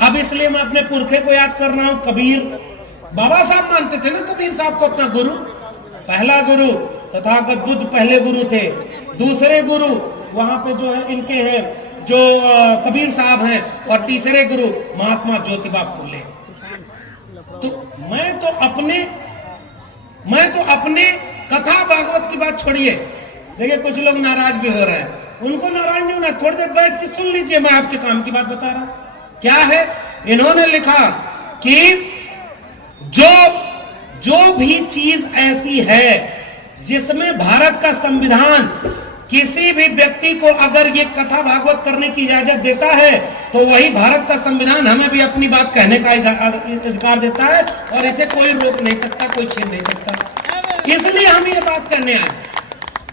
अब इसलिए मैं अपने पुरखे को याद कर रहा हूं। कबीर बाबा साहब मानते थे ना कबीर साहब को अपना गुरु। पहला गुरु तथागत बुद्ध पहले गुरु थे। दूसरे गुरु वहां पे जो है इनके हैं, जो कबीर साहब हैं, और तीसरे गुरु महात्मा ज्योतिबा फुले। तो मैं तो अपने कथा भागवत की बात छोड़िए। देखिए कुछ लोग नाराज भी हो रहे हैं, उनको नाराज नहीं होना, थोड़ी देर बैठ के सुन लीजिए। मैं आपके काम की बात बता रहा हूं। क्या है? इन्होंने लिखा कि जो भी चीज ऐसी है जिसमें भारत का संविधान किसी भी व्यक्ति को अगर ये कथा भागवत करने की इजाजत देता है तो वही भारत का संविधान हमें भी अपनी बात कहने का अधिकार देता है, और इसे कोई रोक नहीं सकता, कोई छीन नहीं सकता। इसलिए हम ये बात करने आए।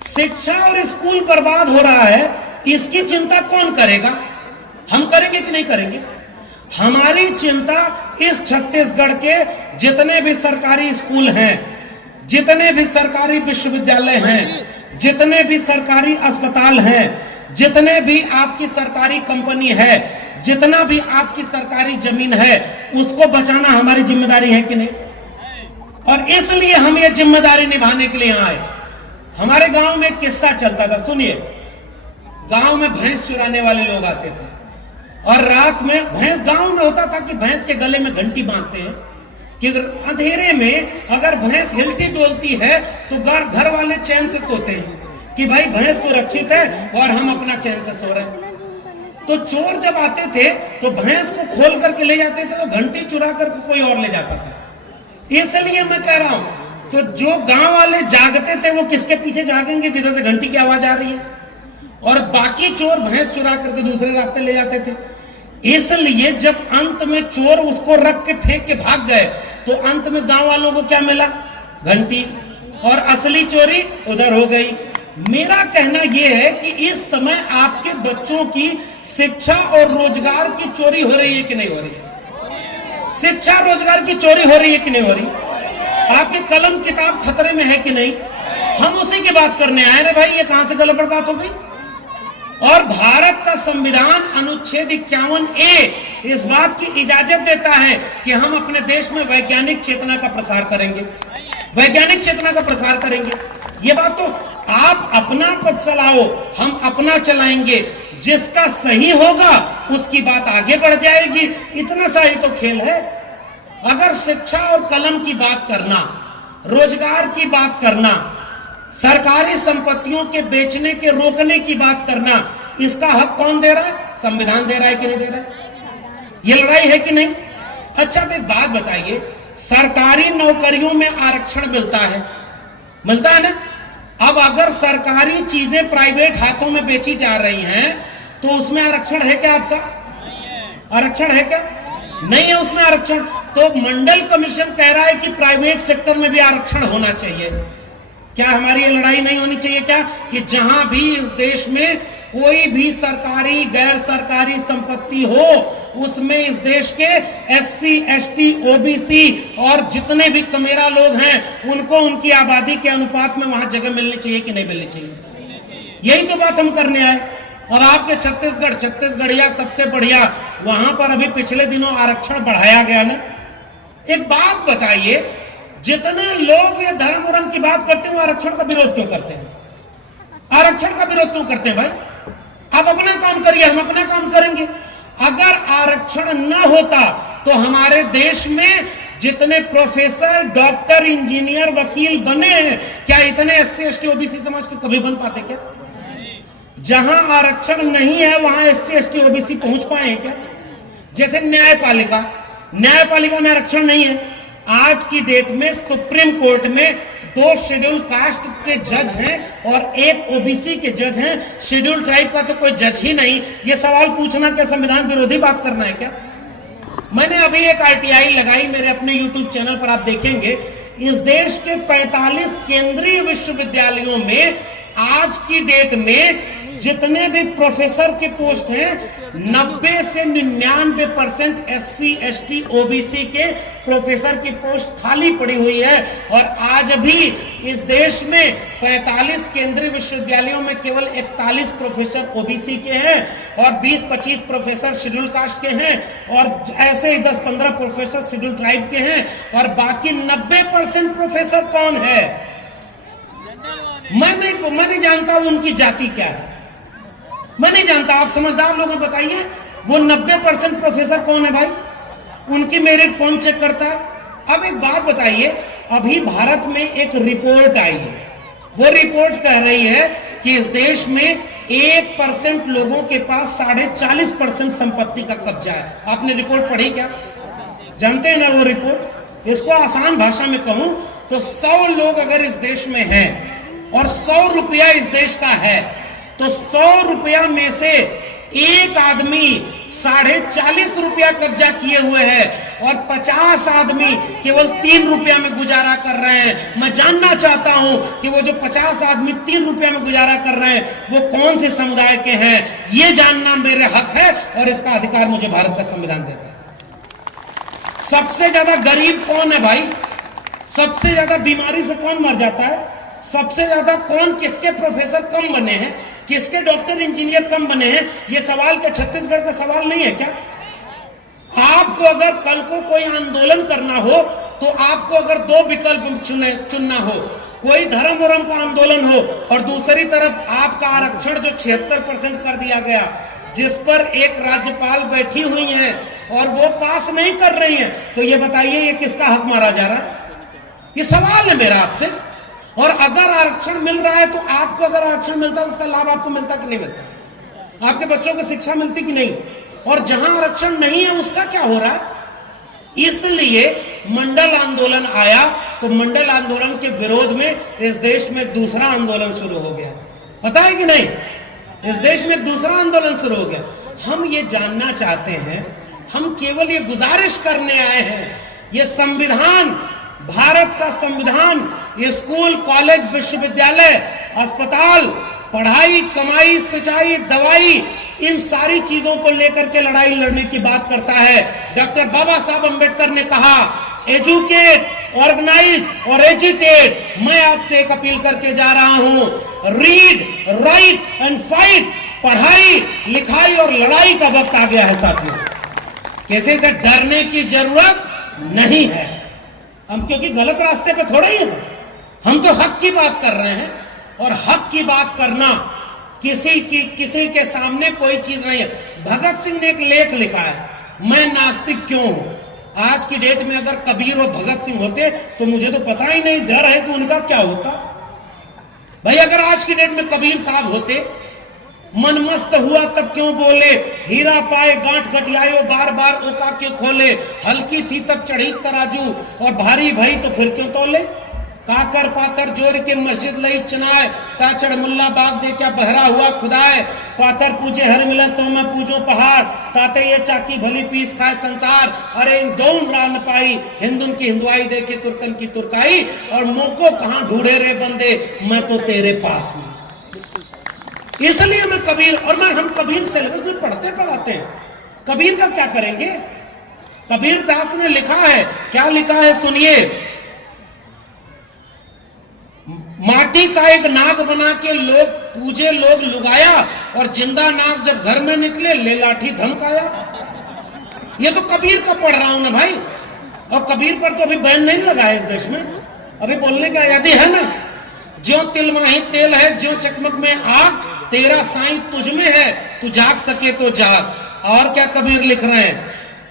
शिक्षा और स्कूल बर्बाद हो रहा है, इसकी चिंता कौन करेगा? हम करेंगे कि नहीं करेंगे? हमारी चिंता इस छत्तीसगढ़ के जितने भी सरकारी स्कूल हैं, जितने भी सरकारी विश्वविद्यालय हैं, जितने भी सरकारी अस्पताल हैं, जितने भी आपकी सरकारी कंपनी है, जितना भी आपकी सरकारी जमीन है, उसको बचाना हमारी जिम्मेदारी है कि नहीं? और इसलिए हम ये जिम्मेदारी निभाने के लिए आए। हमारे गांव में एक किस्सा चलता था, सुनिए। गांव में भैंस चुराने वाले लोग आते थे और रात में भैंस, गांव में होता था कि भैंस के गले में घंटी बांधते हैं कि अंधेरे में अगर भैंस हिलती डोलती है तो घर वाले चैन से सोते हैं कि भाई भैंस सुरक्षित है और हम अपना चैन से सो रहे हैं। तो चोर जब आते थे तो भैंस को खोल करके ले जाते थे, तो घंटी चुरा कर कोई और ले जाता था। इसलिए मैं कह रहा हूं, तो जो गांव वाले जागते थे वो किसके पीछे जागेंगे? जिधर से घंटी की आवाज आ रही है। और बाकी चोर भैंस चुरा करके दूसरे रास्ते ले जाते थे। इसलिए जब अंत में चोर उसको रख के फेंक के भाग गए तो अंत में गांव वालों को क्या मिला? घंटी। और असली चोरी उधर हो गई। मेरा कहना यह है कि इस समय आपके बच्चों की शिक्षा और रोजगार की चोरी हो रही है कि नहीं हो रही है? शिक्षा रोजगार की चोरी हो रही है कि नहीं हो रही? आपकी कलम किताब खतरे में है कि नहीं? हम उसी की बात करने आए रे भाई, ये कहां से गलत बात हो गई? और भारत का संविधान अनुच्छेद 51A इस बात की इजाजत देता है कि हम अपने देश में वैज्ञानिक चेतना का प्रसार करेंगे, वैज्ञानिक चेतना का प्रसार करेंगे। ये बात तो आप अपना पर चलाओ, हम अपना चलाएंगे। जिसका सही होगा उसकी बात आगे बढ़ जाएगी। इतना सा ही तो खेल है। अगर शिक्षा और कलम की बात करना, रोजगार की बात करना, सरकारी संपत्तियों के बेचने के रोकने की बात करना, इसका हक कौन दे रहा है? संविधान दे रहा है कि नहीं दे रहा है? ये लड़ाई है कि नहीं? अच्छा, अब एक बात बताइए, सरकारी नौकरियों में आरक्षण मिलता है ना? अब अगर सरकारी चीजें प्राइवेट हाथों में बेची जा रही हैं तो उसमें आरक्षण है क्या? आपका आरक्षण है क्या? नहीं है उसमें आरक्षण। तो मंडल कमीशन कह रहा है कि प्राइवेट सेक्टर में भी आरक्षण होना चाहिए। क्या हमारी ये लड़ाई नहीं होनी चाहिए क्या कि जहां भी इस देश में कोई भी सरकारी गैर सरकारी संपत्ति हो उसमें इस देश के SC ST OBC और जितने भी कमेरा लोग हैं उनको उनकी आबादी के अनुपात में वहां जगह मिलनी चाहिए कि नहीं मिलनी चाहिए? यही तो बात हम करने आए। और आपके छत्तीसगढ़िया सबसे बढ़िया, वहां पर अभी पिछले दिनों आरक्षण बढ़ाया गया ना। एक बात बताइए, जितने लोग ये धर्म वर्म की बात करते हैं वो आरक्षण का विरोध क्यों करते हैं? आरक्षण का विरोध क्यों करते हैं भाई? आप अपना काम करिए, हम अपना काम करेंगे। अगर आरक्षण न होता तो हमारे देश में जितने प्रोफेसर, डॉक्टर, इंजीनियर, वकील बने हैं, क्या इतने SC ST OBC समाज के कभी बन पाते क्या? जहां आरक्षण नहीं है वहां SC ST OBC पहुंच पाए क्या? जैसे न्यायपालिका में आरक्षण नहीं है। आज की डेट में सुप्रीम कोर्ट में 2 शेड्यूल कास्ट के जज हैं और 1 OBC के जज हैं। शेड्यूल ट्राइब का तो कोई जज ही नहीं। ये सवाल पूछना क्या संविधान विरोधी बात करना है क्या? मैंने अभी एक RTI लगाई मेरे अपने YouTube चैनल पर, आप देखेंगे। इस देश के 45 केंद्रीय विश्वविद्यालयों में आज की डेट में जितने भी प्रोफेसर के पोस्ट हैं 90 से 99% SC ST OBC के प्रोफेसर की पोस्ट खाली पड़ी हुई है। और आज भी इस देश में 45 केंद्रीय विश्वविद्यालयों में केवल 41 प्रोफेसर OBC के हैं और 20-25 प्रोफेसर शेड्यूल कास्ट के हैं और ऐसे ही 10-15 प्रोफेसर शेड्यूल ट्राइब के हैं। और बाकी 90% प्रोफेसर कौन है? मैं नहीं जानता उनकी जाति क्या है, मैं नहीं जानता। आप समझदार लोग बताइए, वो 90% प्रोफेसर कौन है भाई? उनकी मेरिट कौन चेक करता है? अब एक बात बताइए, अभी भारत में एक रिपोर्ट आई है, वो रिपोर्ट कह रही है कि इस देश में 1% लोगों के पास 40.5% संपत्ति का कब्जा है। आपने रिपोर्ट पढ़ी क्या? जानते हैं ना वो रिपोर्ट? इसको आसान भाषा में कहूं तो 100 लोग अगर इस देश में हैं और 100 रुपया इस देश का है, तो 100 रुपया में से एक आदमी 40.5 रुपया कब्जा किए हुए हैं और 50 आदमी केवल 3 रुपया में गुजारा कर रहे हैं। मैं जानना चाहता हूं कि वो जो 50 आदमी 3 रुपया में गुजारा कर रहे हैं वो कौन से समुदाय के हैं। ये जानना मेरे हक है और इसका अधिकार मुझे भारत का संविधान देता है। सबसे ज्यादा गरीब कौन है भाई? सबसे ज्यादा बीमारी से कौन मर जाता है? सबसे ज्यादा कौन, किसके प्रोफेसर कम बने हैं, किसके डॉक्टर इंजीनियर कम बने हैं? ये सवाल क्या छत्तीसगढ़ का सवाल नहीं है क्या? आपको अगर कल को कोई आंदोलन करना हो तो आपको अगर 2 विकल्प चुनना हो, कोई धर्म वरम का आंदोलन हो और दूसरी तरफ आपका आरक्षण जो 76% कर दिया गया, जिस पर एक राज्यपाल बैठी हुई है और वो पास नहीं कर रही है, तो ये बताइए ये किसका हक मारा जा रहा है? ये सवाल है मेरा आपसे। और अगर आरक्षण मिल रहा है तो आपको अगर आरक्षण मिलता है उसका लाभ आपको मिलता कि नहीं मिलता? आपके बच्चों को शिक्षा मिलती कि नहीं? और जहां आरक्षण नहीं है उसका क्या हो रहा है? इसलिए मंडल आंदोलन आया, तो मंडल आंदोलन के विरोध में इस देश में दूसरा आंदोलन शुरू हो गया। पता है कि नहीं? इस देश में दूसरा आंदोलन शुरू हो गया। हम ये जानना चाहते हैं, हम केवल ये गुजारिश करने आए हैं, ये संविधान, भारत का संविधान, ये स्कूल, कॉलेज, विश्वविद्यालय, अस्पताल, पढ़ाई, कमाई, सिंचाई, दवाई, इन सारी चीजों को लेकर के लड़ाई लड़ने की बात करता है। डॉक्टर बाबा साहब अंबेडकर ने कहा, एजुकेट, ऑर्गेनाइज और एजिटेट। मैं आपसे एक अपील करके जा रहा हूं, रीड, राइट एंड फाइट। पढ़ाई, लिखाई और लड़ाई का वक्त आ गया है साथियों। किसी से डरने की जरूरत नहीं है। हम क्योंकि गलत रास्ते पे थोड़ा ही हैं, हम तो हक की बात कर रहे हैं। और हक की बात करना किसी के सामने कोई चीज नहीं है। भगत सिंह ने एक लेख लिखा है, मैं नास्तिक क्यों हूं। आज की डेट में अगर कबीर और भगत सिंह होते तो मुझे तो पता ही नहीं, डर है कि उनका क्या होता। भाई अगर आज की डेट में कबीर साहब होते, मन मस्त हुआ तब क्यों बोले, हीरा पाए गांठ गठियायो बार बार ओका क्यों खोले, हल्की थी तब चढ़ी तराजू और भारी भई तो फिर क्यों तोले। काकर पातर जोर के मस्जिद लई चुनाए, ताचड़ मुल्ला बाग दे क्या बहरा हुआ खुदाए। पातर पूजे हर मिलन तो मैं पूजो पहाड़, ताते ये चाकी भली पीस खाए संसार। अरे इन दो राह न पाई, हिंदुन की हिंदुआई देखे तुर्कन की तुर्काई। और मोको कहां ढूंढे रे बंदे, मैं तो तेरे पास हूं। इसलिए मैं कबीर, और मैं हम कबीर सिलेबस में पढ़ते पढ़ाते हैं। कबीर का क्या करेंगे? कबीर दास ने लिखा है, क्या लिखा है सुनिए। माटी का एक नाग बना के लोग पूजे, लोग लुगाया, और जिंदा नाग जब घर में निकले ले लाठी धमकाया। ये तो कबीर का पढ़ रहा हूं ना भाई। और कबीर पर तो अभी बैन नहीं लगा है इस देश में, अभी बोलने की आजादी है ना। ज्यों तिल माही तेल है, ज्यों चकमक में आग, तेरा साईं तुझ में है, तू जाग सके तो जाग। और क्या कबीर लिख रहे हैं,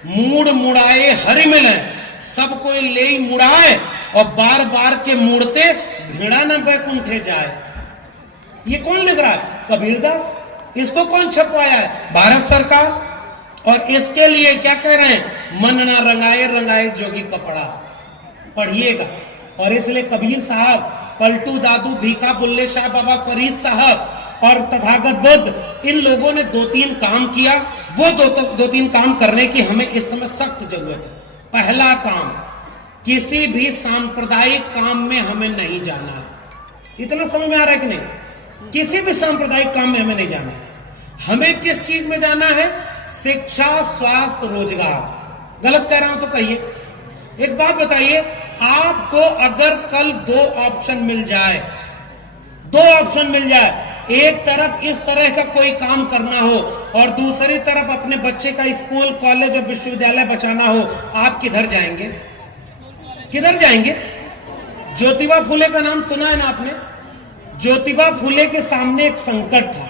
मूड मुड़ाए हरि मिले, सब कोई ले मुड़ाए, और बार बार के मुड़ते भेड़ा न बैकुंठे जाए। ये कौन लिख रहा है? कबीरदास। इसको कौन छपवाया है? भारत सरकार। और इसके लिए क्या कह रहे हैं, मन ना रंगाए रंगाए जोगी कपड़ा। पढ़िएगा। और इसलिए कबीर साहब, पलटू दादू, भीखा बुल्ले शाह बाबा फरीद साहब और तथागत बुद्ध, इन लोगों ने 2-3 काम किया। वो दो तीन काम करने की हमें इस समय सख्त जरूरत है। पहला काम, किसी भी सांप्रदायिक काम में हमें नहीं जाना। इतना समझ में आ रहा है कि नहीं? किसी भी सांप्रदायिक काम में हमें नहीं जाना। हमें किस चीज में जाना है? शिक्षा, स्वास्थ्य, रोजगार। गलत कह रहा हूं तो कहिए। एक बात बताइए, आपको अगर कल 2 ऑप्शन मिल जाए, 2 ऑप्शन मिल जाए, एक तरफ इस तरह का कोई काम करना हो और दूसरी तरफ अपने बच्चे का स्कूल, कॉलेज और विश्वविद्यालय बचाना हो, आप किधर जाएंगे? किधर जाएंगे? ज्योतिबा फुले का नाम सुना है ना आपने? ज्योतिबा फुले के सामने एक संकट था।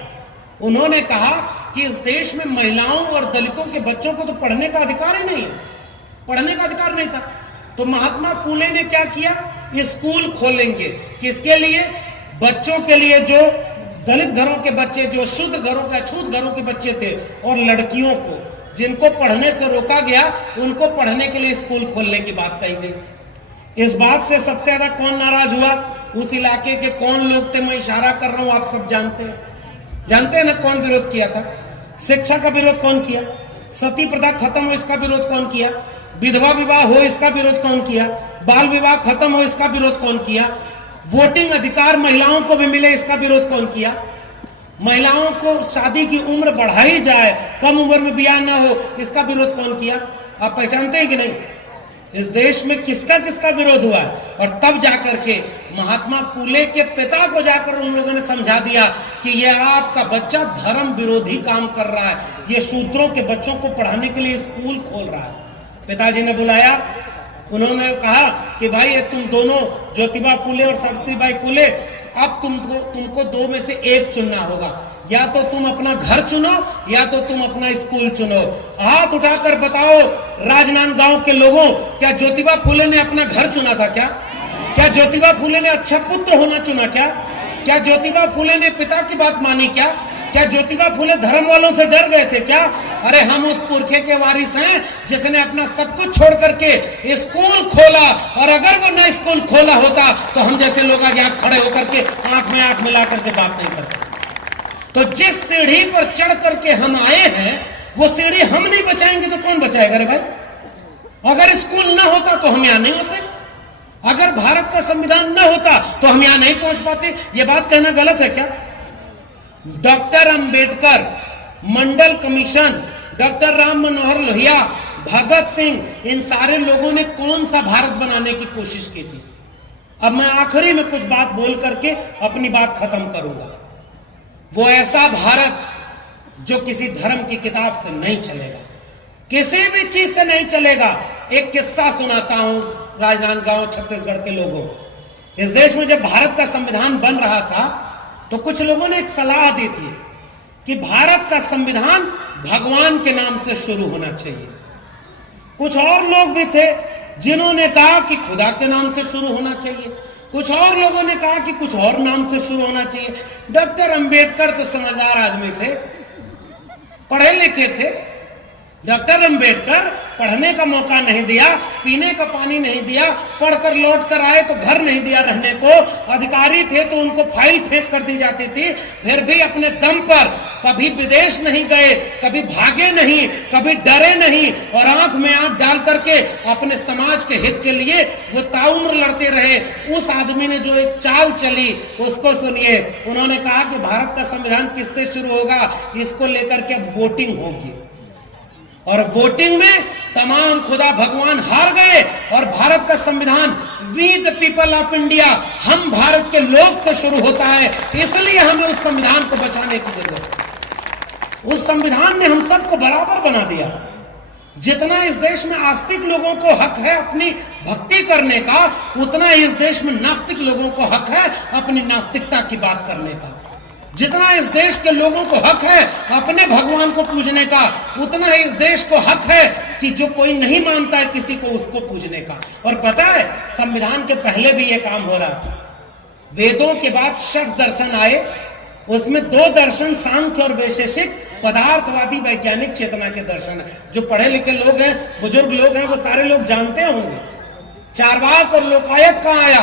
उन्होंने कहा कि इस देश में महिलाओं और दलितों के बच्चों को तो पढ़ने का अधिकार ही नहीं है, पढ़ने का अधिकार नहीं था। तो महात्मा फुले ने क्या किया, स्कूल खोलेंगे। किसके लिए? बच्चों के लिए, जो दलित घरों के बच्चे, जो शुद्ध घरों के, अछूत घरों के बच्चे थे, और लड़कियों को। जिनको पढ़ने से रोका गया उनको पढ़ने के लिए स्कूल खोलने की बात कही गई। इस बात से सबसे ज्यादा कौन नाराज हुआ? उस इलाके के कौन लोग थे? मैं इशारा कर रहा हूं, आप सब जानते हैं ना कौन विरोध किया था? शिक्षा का विरोध कौन किया? सती प्रथा खत्म हो इसका विरोध कौन किया? विधवा विवाह हो इसका विरोध कौन किया? बाल विवाह खत्म हो इसका विरोध कौन किया? वोटिंग अधिकार महिलाओं को भी मिले इसका विरोध कौन किया? महिलाओं को शादी की उम्र बढ़ाई जाए, कम उम्र में ब्याह ना हो, इसका विरोध कौन किया? आप पहचानते हैं कि नहीं? इस देश में किसका किसका विरोध हुआ? और तब जाकर के महात्मा फूले के पिता को जाकर उन लोगों ने समझा दिया कि ये आपका बच्चा धर्म विरोधी काम कर रहा है, ये शूद्रों के बच्चों को पढ़ाने के लिए स्कूल खोल रहा है। पिताजी ने बुलाया, उन्होंने कहा कि भाई ये तुम दोनों, ज्योतिबा फूले और सावित्रीबाई फूले, अब तुमको दो में से एक चुनना होगा, या तो तुम अपना घर चुनो या तो तुम अपना स्कूल चुनो। हाथ उठाकर बताओ राजनांदगांव के लोगों, क्या ज्योतिबा फूले ने अपना घर चुना था? क्या ज्योतिबा फूले ने अच्छा पुत्र होना चुना? क्या ज्योतिबा फूले ने पिता की बात मानी? क्या ज्योतिबा फूले धर्म वालों से डर गए थे? क्या? अरे हम उस पुरखे के वारिस हैं जिसने अपना सब कुछ छोड़ करके स्कूल खोला, और अगर वो ना स्कूल खोला होता तो हम जैसे लोग आज यहाँ खड़े होकर के आंख में आंख मिला करके बात नहीं करते। तो जिस सीढ़ी पर चढ़ करके हम आए हैं वो सीढ़ी हम नहीं बचाएंगे तो कौन बचाएगा? रे भाई, अगर स्कूल ना होता तो हम यहाँ नहीं होते, अगर भारत का संविधान ना होता तो हम यहाँ नहीं पहुंच पाते। ये बात कहना गलत है क्या? डॉक्टर अंबेडकर, मंडल कमीशन, डॉक्टर राम मनोहर लोहिया, भगत सिंह, इन सारे लोगों ने कौन सा भारत बनाने की कोशिश की थी? अब मैं आखिरी में कुछ बात बोल करके अपनी बात खत्म करूंगा। वो ऐसा भारत जो किसी धर्म की किताब से नहीं चलेगा, किसी भी चीज से नहीं चलेगा। एक किस्सा सुनाता हूं राजनांदगांव छत्तीसगढ़ के लोगों। इस देश में जब भारत का संविधान बन रहा था तो कुछ लोगों ने एक सलाह दी थी कि भारत का संविधान भगवान के नाम से शुरू होना चाहिए। कुछ और लोग भी थे जिन्होंने कहा कि खुदा के नाम से शुरू होना चाहिए, कुछ और लोगों ने कहा कि कुछ और नाम से शुरू होना चाहिए। डॉक्टर अंबेडकर तो समझदार आदमी थे, पढ़े लिखे थे। डॉक्टर अंबेडकर पढ़ने का मौका नहीं दिया, पीने का पानी नहीं दिया, पढ़कर लौट कर आए तो घर नहीं दिया रहने को, अधिकारी थे तो उनको फाइल फेंक कर दी जाती थी, फिर भी अपने दम पर कभी विदेश नहीं गए, कभी भागे नहीं, कभी डरे नहीं, और आंख में आंख डाल करके अपने समाज के हित के लिए वो ताउम्र लड़ते रहे। उस आदमी ने जो एक चाल चली उसको सुनिए। उन्होंने कहा कि भारत का संविधान किससे शुरू होगा? इसको लेकर के वोटिंग होगी, और वोटिंग में तमाम खुदा भगवान हार गए, और भारत का संविधान we the people of India, हम भारत के लोग से शुरू होता है। इसलिए हमें उस संविधान को बचाने की जरूरत है। उस संविधान ने हम सबको बराबर बना दिया। जितना इस देश में आस्तिक लोगों को हक है अपनी भक्ति करने का, उतना इस देश में नास्तिक लोगों को हक है अपनी नास्तिकता की बात करने का। जितना इस देश के लोगों को हक है अपने भगवान को पूजने का, उतना ही इस देश को हक है कि जो कोई नहीं मानता है किसी को, उसको पूजने का। और पता है, संविधान के पहले भी यह काम हो रहा था। वेदों के बाद षट दर्शन आए, उसमें दो दर्शन सांख्य और वैशेषिक पदार्थवादी वैज्ञानिक चेतना के दर्शन है। जो पढ़े लिखे लोग हैं, बुजुर्ग लोग हैं, वो सारे लोग जानते होंगे। चार्वाक और लोकायत कहाँ आया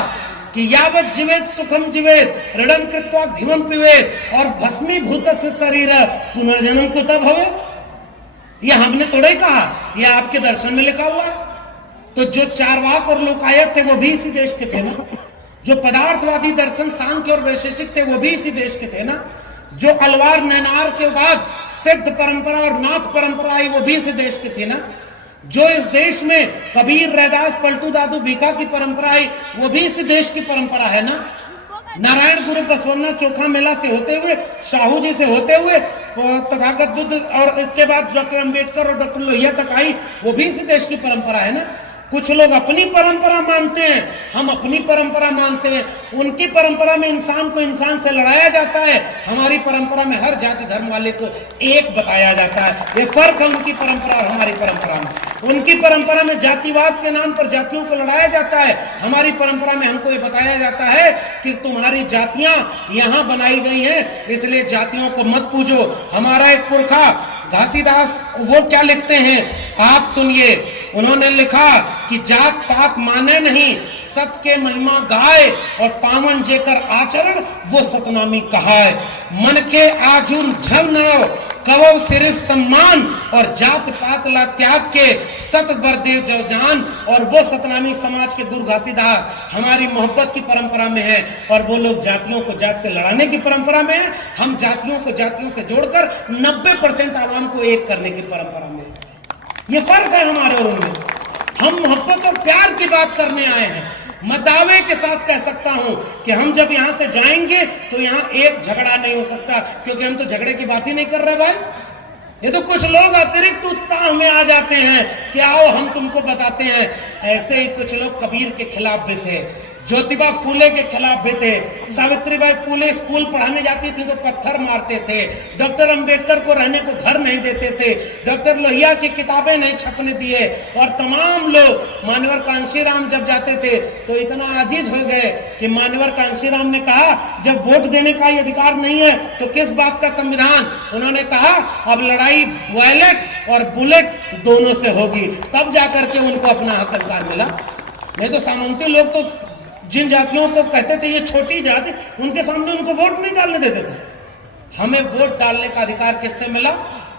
कि यावत जीवेत सुखम जीवेत ऋणम कृत्वा घिमम पिवेत और भस्मीभूत से शरीर पुनर्जन्म कुतः भवेत्। ये हमने थोड़ा ही कहा, ये आपके दर्शन में लिखा हुआ है। तो जो चार्वाक और लोकायत थे वो भी इसी देश के थे ना। जो पदार्थवादी दर्शन सांख्य और वैशेषिक थे वो भी इसी देश के थे ना। जो अलवार नैनार के बाद सिद्ध परंपरा और नाथ परंपरा आई वो भी इसी देश के थे ना। जो इस देश में कबीर, रैदास, पलटू दादू, भीखा की परंपरा आई वो भी इसी देश की परंपरा है ना। नारायण गुरु बसवन्ना चोखा मेला से होते हुए, साहू जी से होते हुए तथागत बुद्ध, और इसके बाद डॉक्टर अंबेडकर और डॉक्टर लोहिया तक आई, वो भी इसी देश की परंपरा है ना। कुछ लोग अपनी परंपरा मानते हैं, हम अपनी परंपरा मानते हैं। उनकी परंपरा में इंसान को इंसान से लड़ाया जाता है, हमारी परंपरा में हर जाति धर्म वाले को एक बताया जाता है। ये फर्क है उनकी परंपरा और हमारी परंपरा में। उनकी परंपरा में जातिवाद के नाम पर जातियों को लड़ाया जाता है, हमारी परंपरा में हमको ये बताया जाता है कि तुम्हारी जातियां यहाँ बनाई गई हैं, इसलिए जातियों को मत पूजो। हमारा एक पुरखा घासीदास वो क्या लिखते हैं आप सुनिए। उन्होंने लिखा कि जात पात माने नहीं, सत के महिमा गाय, और पावन जेकर आचरण वो सतनामी कहाय। मन के आजुर झल न कवो सिर्फ सम्मान, और जात पात ला त्याग के सत वर देव जो जान। और वो सतनामी समाज के गुरु घासीदास हमारी मोहब्बत की परंपरा में है, और वो लोग जातियों को जात से लड़ाने की परंपरा में है। हम जातियों को जातियों से जोड़कर 90% आवाम को एक करने की परंपरा में है। ये फर्क है हमारे और उनमें। हम मोहब्बत और प्यार की बात करने आए हैं। मैं दावे के साथ कह सकता हूं कि हम जब यहां से जाएंगे तो यहां एक झगड़ा नहीं हो सकता, क्योंकि हम तो झगड़े की बात ही नहीं कर रहे भाई। ये तो कुछ लोग अतिरिक्त उत्साह में आ जाते हैं कि आओ हम तुमको बताते हैं। ऐसे ही कुछ लोग कबीर के खिलाफ भी थे, ज्योतिबा फूले के खिलाफ भी थे। सावित्रीबाई फूले स्कूल पढ़ाने जाती थी तो पत्थर मारते थे। डॉक्टर अंबेडकर को रहने को घर नहीं देते थे। डॉक्टर लोहिया की किताबें नहीं छपने दिए। और तमाम लोग, मानवर कांशीराम जब जाते थे तो इतना आजीज हो गए कि मानवर कांशीराम ने कहा जब वोट देने का ही अधिकार नहीं है तो किस बात का संविधान। उन्होंने कहा अब लड़ाई वॉयलेट और बुलेट दोनों से होगी, तब जाकर के उनको अपना हक अधिकार मिला। नहीं तो सामंती लोग तो जिन जातियों को कहते थे ये छोटी जाति, उनके सामने उनको वोट नहीं डालने देते थे। हमें वोट डालने का अधिकार किससे मिला?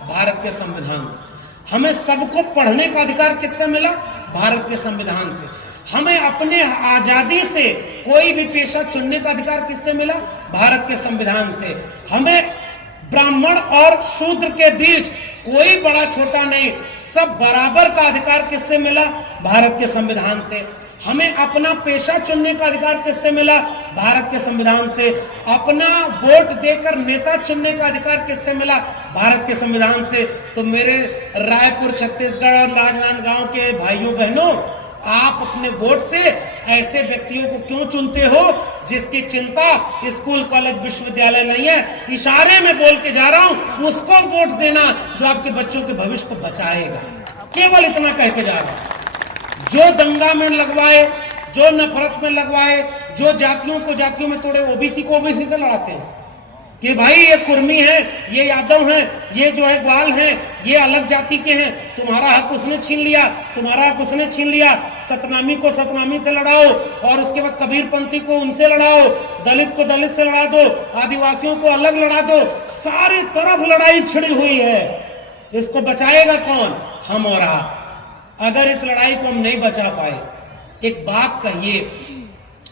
भारत के संविधान से। हमें सबको पढ़ने का अधिकार किससे मिला? भारत के संविधान से। हमें अपने आजादी से कोई भी पेशा चुनने का अधिकार किससे मिला? भारत के संविधान से। हमें ब्राह्मण और शूद्र के बीच कोई बड़ा छोटा नहीं, सब बराबर का अधिकार किससे मिला? भारत के संविधान से। हमें अपना पेशा चुनने का अधिकार किससे मिला? भारत के संविधान से। अपना वोट देकर नेता चुनने का अधिकार किससे मिला? भारत के संविधान से। तो मेरे रायपुर छत्तीसगढ़ और राजनांदगांव के भाइयों बहनों, आप अपने वोट से ऐसे व्यक्तियों को क्यों चुनते हो जिसकी चिंता स्कूल कॉलेज विश्वविद्यालय नहीं है? इशारे में बोल के जा रहा हूं, उसको वोट देना जो आपके बच्चों के भविष्य को बचाएगा। केवल इतना कह के जा रहा हूं। जो दंगा में लगवाए, जो नफरत में लगवाए, जो जातियों को जातियों में तोड़े, ओबीसी को ओबीसी से लड़ाते हैं कि भाई ये कुर्मी है, ये यादव है, ये जो है ग्वाल है, ये अलग जाति के हैं, तुम्हारा हक उसने छीन लिया, तुम्हारा हक उसने छीन लिया। सतनामी को सतनामी से लड़ाओ, और उसके बाद कबीरपंथी को उनसे लड़ाओ, दलित को दलित से लड़ा दो, आदिवासियों को अलग लड़ा दो। सारी तरफ लड़ाई छिड़ी हुई है। इसको बचाएगा कौन? हम और आप। अगर इस लड़ाई को हम नहीं बचा पाए, एक बात कहिए,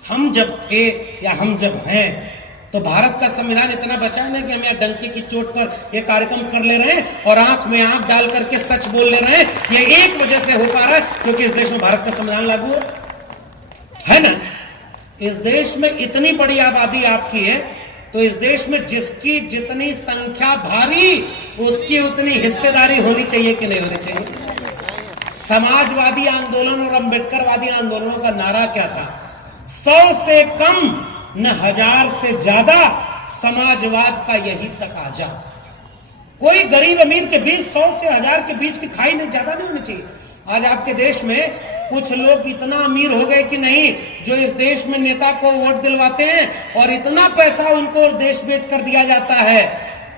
हम जब थे या हम जब हैं, तो भारत का संविधान इतना बचा है ना कि हम यहाँ डंके की चोट पर ये कार्यक्रम कर ले रहे हैं और आंख में आंख डाल करके सच बोल ले रहे हैं। ये एक वजह से हो पा रहा है क्योंकि इस देश में भारत का संविधान लागू है ना। इस देश में इतनी बड़ी आबादी आपकी है, तो इस देश में जिसकी जितनी संख्या भारी, उसकी उतनी हिस्सेदारी होनी चाहिए कि नहीं होनी चाहिए? समाजवादी आंदोलन और अंबेडकरवादी आंदोलनों का नारा क्या था? 100 से कम न 1000 से ज्यादा, समाजवाद का यही तकाजा। कोई गरीब अमीर के बीच 100 से 1000 के बीच की खाई नहीं, ज्यादा नहीं होनी चाहिए। आज आपके देश में कुछ लोग इतना अमीर हो गए कि नहीं, जो इस देश में नेता को वोट दिलवाते हैं और इतना पैसा उनको देश बेच कर दिया जाता है।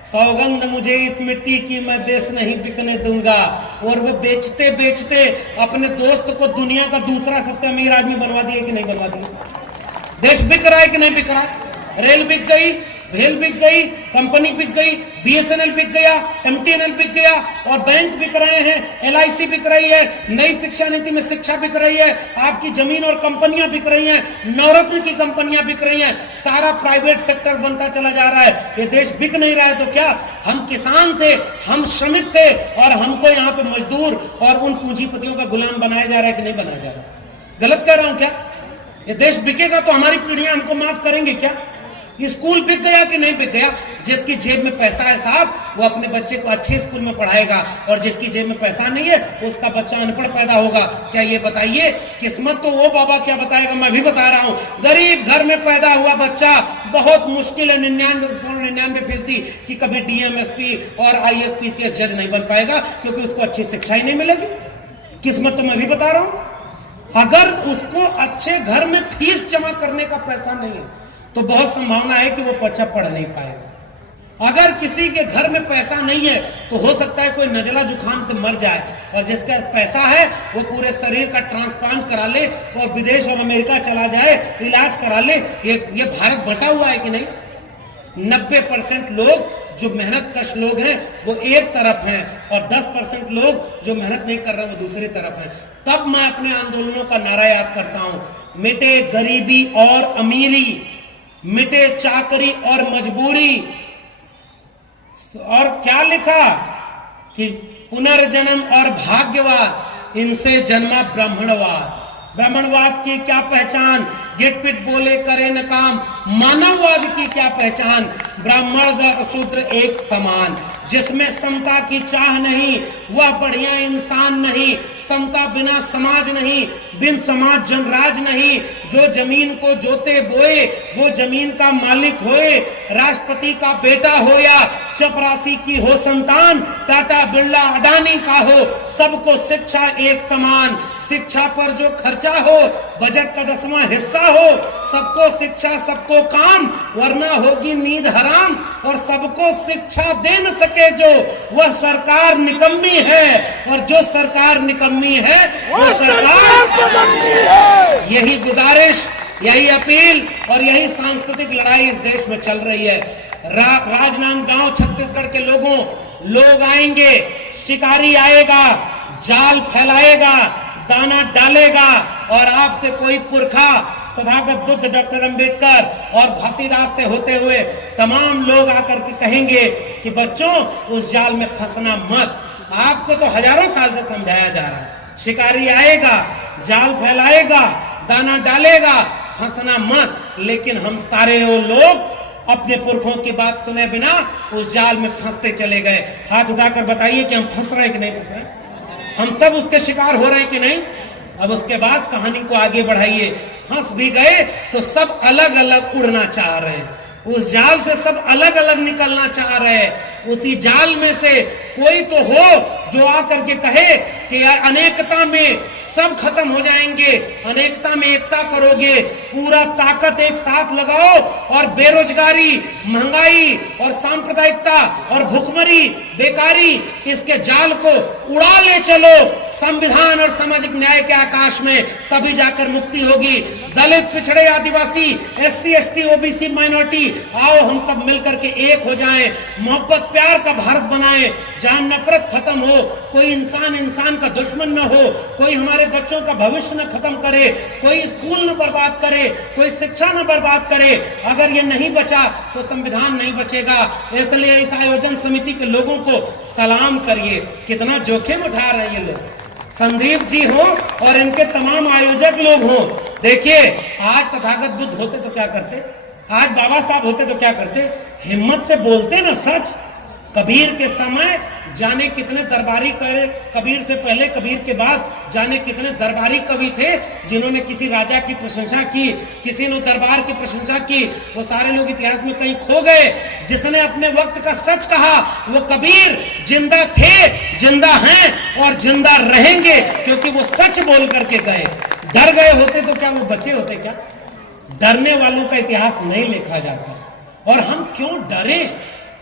सौगंध मुझे इस मिट्टी की, मैं देश नहीं बिकने दूंगा। और वो बेचते बेचते अपने दोस्त को दुनिया का दूसरा सबसे अमीर आदमी बनवा दिए कि नहीं बनवा दिए? देश बिक रहा है कि नहीं बिक रहा? रेल बिक गई, भेल बिक गई, कंपनी बिक गई, बीएसएनएल बिक गया, एमटीएनएल बिक गया, और बैंक बिक रहे हैं, एलआईसी बिक रही है, नई शिक्षा नीति में शिक्षा बिक रही है, आपकी जमीन और कंपनियां बिक रही हैं, नवरत्न की कंपनियां बिक रही हैं, सारा प्राइवेट सेक्टर बनता चला जा रहा है। ये देश बिक नहीं रहा है तो क्या? हम किसान थे, हम श्रमिक थे, और हमको यहाँ पे मजदूर और उन पूंजीपतियों का गुलाम बनाया जा रहा है कि नहीं बनाया जा रहा? गलत कह रहा हूं क्या? ये देश बिकेगा तो हमारी पीढ़ियां हमको माफ करेंगे क्या? स्कूल बिक गया कि नहीं बिक गया? जिसकी जेब में पैसा है साहब, वो अपने बच्चे को अच्छे स्कूल में पढ़ाएगा, और जिसकी जेब में पैसा नहीं है उसका बच्चा अनपढ़ पैदा होगा। क्या ये बताइए? किस्मत तो वो बाबा क्या बताएगा, मैं भी बता रहा हूँ। गरीब घर में पैदा हुआ बच्चा बहुत मुश्किल है 99% कि कभी डीएमएसपी और आईएएस जज नहीं बन पाएगा, क्योंकि उसको अच्छी शिक्षा ही नहीं मिलेगी। किस्मत तो मैं भी बता रहा हूँ। अगर उसको अच्छे घर में फीस जमा करने का पैसा नहीं है तो बहुत संभावना है कि वो बच्चा पढ़ नहीं पाएगा। अगर किसी के घर में पैसा नहीं है तो हो सकता है कोई नजला जुखाम से मर जाए, और जिसका पैसा है वो पूरे शरीर का ट्रांसप्लांट करा ले और विदेश और अमेरिका चला जाए, इलाज करा ले। ये भारत बटा हुआ है कि नहीं? 90% लोग जो मेहनत कश लोग हैं वो एक तरफ हैं, और 10% लोग जो मेहनत नहीं कर रहे वो दूसरी तरफ हैं। तब मैं अपने आंदोलनों का नारा याद करता हूं, मिटे गरीबी और अमीरी, मिटे चाकरी और मजबूरी। और क्या लिखा कि पुनर्जन्म और भाग्यवाद, इनसे जन्मा ब्राह्मणवाद। ब्राह्मणवाद की क्या पहचान? गिट पिट बोले करे न काम। मानववाद की क्या पहचान? ब्राह्मण शूद्र एक समान। जिसमें समता की चाह नहीं वह बढ़िया इंसान नहीं। समता बिना समाज नहीं, बिन समाज जनराज नहीं। जो जमीन को जोते बोए वो जमीन का मालिक होए। राष्ट्रपति का बेटा हो या चपरासी की हो संतान, टाटा बिरला अडानी का हो, सबको शिक्षा एक समान। शिक्षा पर जो खर्चा हो बजट का 10वां हिस्सा हो। सबको शिक्षा सबको काम, वरना होगी नींद हराम। और सबको शिक्षा दे न सके जो, वह सरकार निकम्मी है। और जो सरकार निकम्मी है वो सरकार। यही गुजारिश, यही अपील और यही सांस्कृतिक लड़ाई इस देश में चल रही है। राजनांदगांव छत्तीसगढ़ के लोग आएंगे, शिकारी आएगा, जाल फैलाएगा, दाना डालेगा, और आपसे कोई पुरखा तथागत बुद्ध, डॉक्टर अंबेडकर और घासीदास से होते हुए तमाम लोग आकर के कहेंगे कि बच्चों उस जाल में फंसना मत। आपको तो हजारों साल से समझाया जा रहा है, शिकारी आएगा, जाल फैलाएगा, दाना डालेगा, फंसना मत। लेकिन हम सारे वो लोग अपने पुरखों की बात सुने बिना उस जाल में फंसते चले गए। हाथ उठाकर बताइए कि हम फंस रहे हैं कि नहीं फंस रहे? हम सब उसके शिकार हो रहे हैं कि नहीं? अब उसके बाद कहानी को आगे बढ़ाइए। फंस भी गए तो सब अलग अलग उड़ना चाह रहे हैं, उस जाल से सब अलग अलग निकलना चाह रहे हैं। उसी जाल में से कोई तो हो जो आकर के कहे कि अनेकता में सब खत्म हो जाएंगे, अनेकता में एकता करोगे, पूरा ताकत एक साथ लगाओ और बेरोजगारी, महंगाई और सांप्रदायिकता और भुखमरी, बेकारी, इसके जाल को उड़ा ले चलो संविधान और सामाजिक न्याय के आकाश में, तभी जाकर मुक्ति होगी। दलित, पिछड़े, आदिवासी, SC ST OBC माइनॉरिटी, आओ हम सब मिलकर के एक हो जाएं, मोहब्बत प्यार का भारत बनाएं, जहां नफरत खत्म हो, कोई इंसान का दुश्मन न हो, कोई हमारे बच्चों का भविष्य न खत्म करे, कोई स्कूल न बर्बाद करे, कोई शिक्षा न बर्बाद करे। अगर ये नहीं बचा तो संविधान नहीं बचेगा। इसलिए इस आयोजन समिति के लोगों को सलाम करिए, कितना जोखिम उठा रहे हैं ये लोग। संदीप जी हो और इनके तमाम आयोजक लोग हो। देखिए, आज तथागत बुद्ध होते तो क्या करते, आज बाबा साहब होते तो क्या करते? हिम्मत से बोलते ना सच। कबीर के समय जाने कितने दरबारी करे, कबीर से पहले, कबीर के बाद जाने कितने दरबारी कवि थे जिन्होंने किसी राजा की प्रशंसा की, किसी ने दरबार की प्रशंसा की। वो सारे लोग इतिहास में कहीं खो गए। जिसने अपने वक्त का सच कहा वो कबीर जिंदा थे, जिंदा हैं और जिंदा रहेंगे, क्योंकि वो सच बोल करके गए। डर गए होते तो क्या वो बचे होते? क्या डरने वालों का इतिहास नहीं लिखा जाता। और हम क्यों डरे?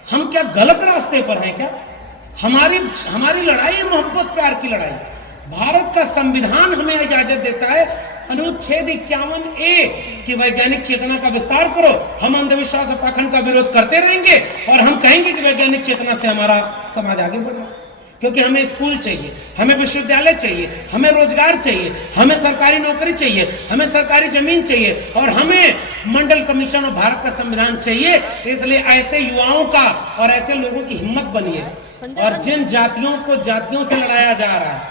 हम क्या गलत रास्ते पर हैं क्या? हमारी लड़ाई है मोहब्बत प्यार की लड़ाई। भारत का संविधान हमें इजाजत देता है, अनुच्छेद 51A कि वैज्ञानिक चेतना का विस्तार करो। हम अंधविश्वास और पाखंड का विरोध करते रहेंगे और हम कहेंगे कि वैज्ञानिक चेतना से हमारा समाज आगे बढ़ रहा है, क्योंकि हमें स्कूल चाहिए, हमें विश्वविद्यालय चाहिए, हमें रोजगार चाहिए, हमें सरकारी नौकरी चाहिए, हमें सरकारी जमीन चाहिए और हमें मंडल कमीशन और भारत का संविधान चाहिए। इसलिए ऐसे युवाओं का और ऐसे लोगों की हिम्मत बनी है। और जिन जातियों को जातियों से लड़ाया जा रहा है,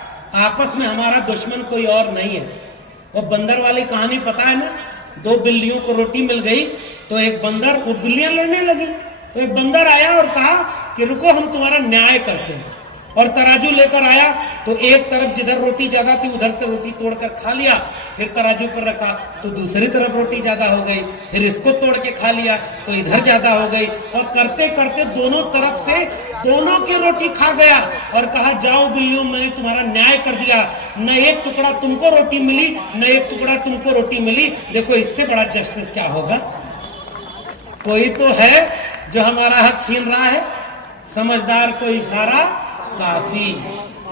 आपस में हमारा दुश्मन कोई और नहीं है। वो बंदर वाली कहानी पता है ना? 2 बिल्लियों को रोटी मिल गई तो एक बंदर, वो बिल्लियां लड़ने लगी तो एक बंदर आया और कहा कि रुको हम तुम्हारा न्याय करते हैं, और तराजू लेकर आया तो एक तरफ जिधर रोटी ज्यादा थी उधर से रोटी तोड़कर खा लिया, फिर तराजू पर रखा तो दूसरी तरफ रोटी ज्यादा हो गई, फिर इसको तोड़ के खा लिया तो इधर ज्यादा हो गई, और करते करते दोनों तरफ से दोनों की रोटी खा गया और कहा जाओ बिल्लियों, मैंने तुम्हारा न्याय कर दिया, न एक टुकड़ा तुमको रोटी मिली न एक टुकड़ा तुमको रोटी मिली। देखो इससे बड़ा जस्टिस क्या होगा? कोई तो है जो हमारा हक छीन रहा है, समझदार को इशारा काफी।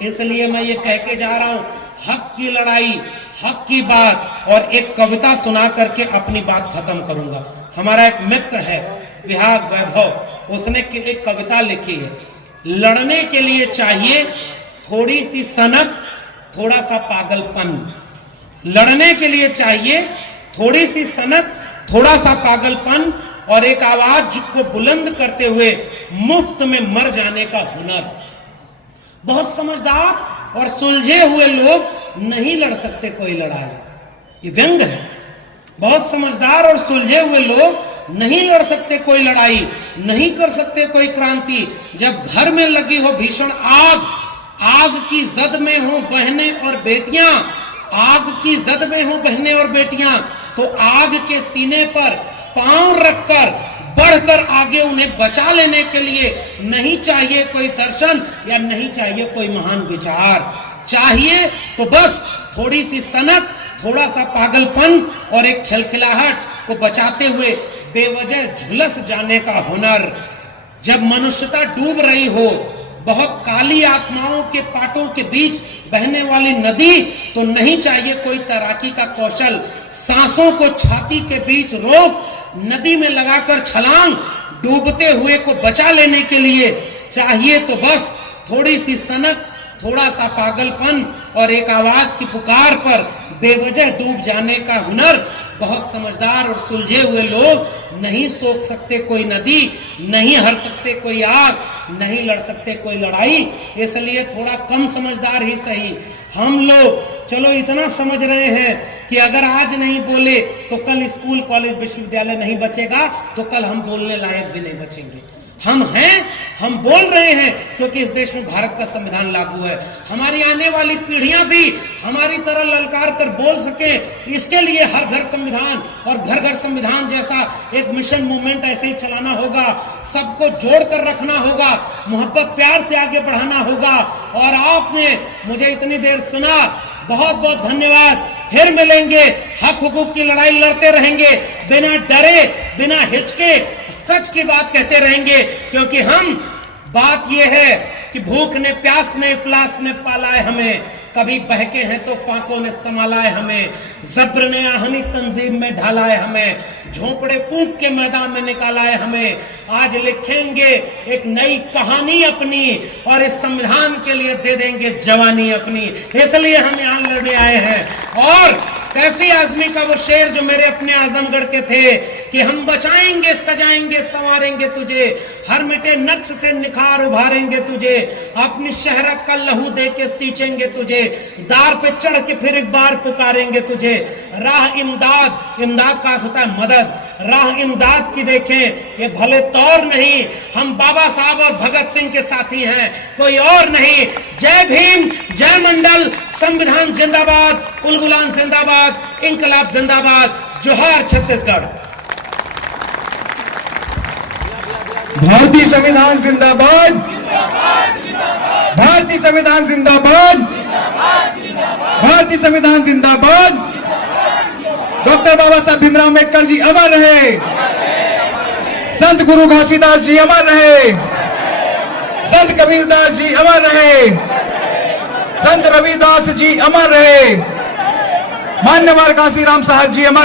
इसलिए मैं ये कह के जा रहा हूं, हक की लड़ाई, हक की बात, और एक कविता सुना करके अपनी बात खत्म करूंगा। हमारा एक मित्र है विहाग वैभव, उसने एक कविता लिखी है, लड़ने के लिए चाहिए थोड़ी सी सनक, थोड़ा सा पागलपन। लड़ने के लिए चाहिए थोड़ी सी सनक, थोड़ा सा पागलपन, और एक आवाज को बुलंद करते हुए मुफ्त में मर जाने का हुनर। बहुत समझदार और सुलझे हुए लोग नहीं लड़ सकते कोई लड़ाई, ये व्यंग है। बहुत समझदार और सुलझे हुए लोग नहीं लड़ सकते कोई लड़ाई, नहीं कर सकते कोई क्रांति। जब घर में लगी हो भीषण आग, आग की जद में हो बहनें और बेटियां, आग की जद में हो बहनें और बेटियां, तो आग के सीने पर पांव रखकर बढ़कर आगे उन्हें बचा लेने के लिए नहीं चाहिए कोई दर्शन या नहीं चाहिए कोई महान विचार। चाहिए तो बस थोड़ी सी सनक, थोड़ा सा पागलपन और एक खिलखिलाहट को बचाते हुए बेवजह झुलस जाने का हुनर। जब मनुष्यता डूब रही हो, बहुत काली आत्माओं के पाटों के बीच बहने वाली नदी, तो नहीं चाहिए कोई तैराकी का कौशल। सांसों को छाती के बीच रोक नदी में लगाकर छलांग, डूबते हुए को बचा लेने के लिए चाहिए तो बस थोड़ी सी सनक, थोड़ा सा पागलपन और एक आवाज की पुकार पर बेवजह डूब जाने का हुनर। बहुत समझदार और सुलझे हुए लोग नहीं सोख सकते कोई नदी, नहीं हर सकते कोई आग, नहीं लड़ सकते कोई लड़ाई। इसलिए थोड़ा कम समझदार ही सही हम लोग चलो इतना समझ रहे हैं कि अगर आज नहीं बोले तो कल स्कूल कॉलेज विश्वविद्यालय नहीं बचेगा, तो कल हम बोलने लायक भी नहीं बचेंगे। हम हैं, हम बोल रहे हैं क्योंकि इस देश में भारत का संविधान लागू है। हमारी आने वाली पीढ़ियां भी हमारी तरह ललकार कर बोल सके, इसके लिए हर घर संविधान और घर घर संविधान जैसा एक मिशन मूवमेंट ऐसे ही चलाना होगा। सबको जोड़ कर रखना होगा, मोहब्बत प्यार से आगे बढ़ाना होगा। और आपने मुझे इतनी देर सुना, बहुत बहुत धन्यवाद। फिर मिलेंगे, हक हुकूक की लड़ाई लड़ते रहेंगे, बिना डरे बिना हिचके सच की बात कहते रहेंगे। क्योंकि हम बात यह है कि भूख ने, प्यास ने, इफलास ने पाला है हमें, कभी बहके हैं तो फाकों ने संभाला है हमें, जब्र ने आहनी तंजीम में ढाला है हमें, झोंपड़े फूंक के मैदान में निकाला है हमें। आज लिखेंगे एक नई कहानी अपनी और इस संविधान के लिए दे देंगे जवानी अपनी। इसलिए हम यहाँ लड़ने आए हैं। और कैफी आजमी का वो शेर जो मेरे अपने आजमगढ़ के थे कि हम बचाएंगे, सजाएंगे, संवारेंगे तुझे, हर मिटे नक्श से निखार उभारेंगे तुझे, अपनी शहरक का लहू दे के सींचेंगे तुझे, दार पे चढ़ के फिर एक बार पुकारेंगे तुझे। राह इमदाद, इमदाद का अर्थ होता है मदद, राह इमदाद की देखें ये भले तौर नहीं, हम बाबा साहब और भगत सिंह के साथी हैं, कोई और नहीं। जय भीम, जय मंडल, संविधान जिंदाबाद, उलगुलान जिंदाबाद, इंकलाब जिंदाबाद, जोहार छत्तीसगढ़। भारतीय संविधान जिंदाबाद, भारतीय संविधान जिंदाबाद, भारतीय संविधान जिंदाबाद। डॉक्टर बाबा साहब भीमराव अम्बेडकर जी अमर रहे, संत गुरु घासीदास जी अमर रहे, संत कबीरदास जी अमर रहे, संत रविदास जी अमर रहे, मान्यवर काशीराम साहब जी अमर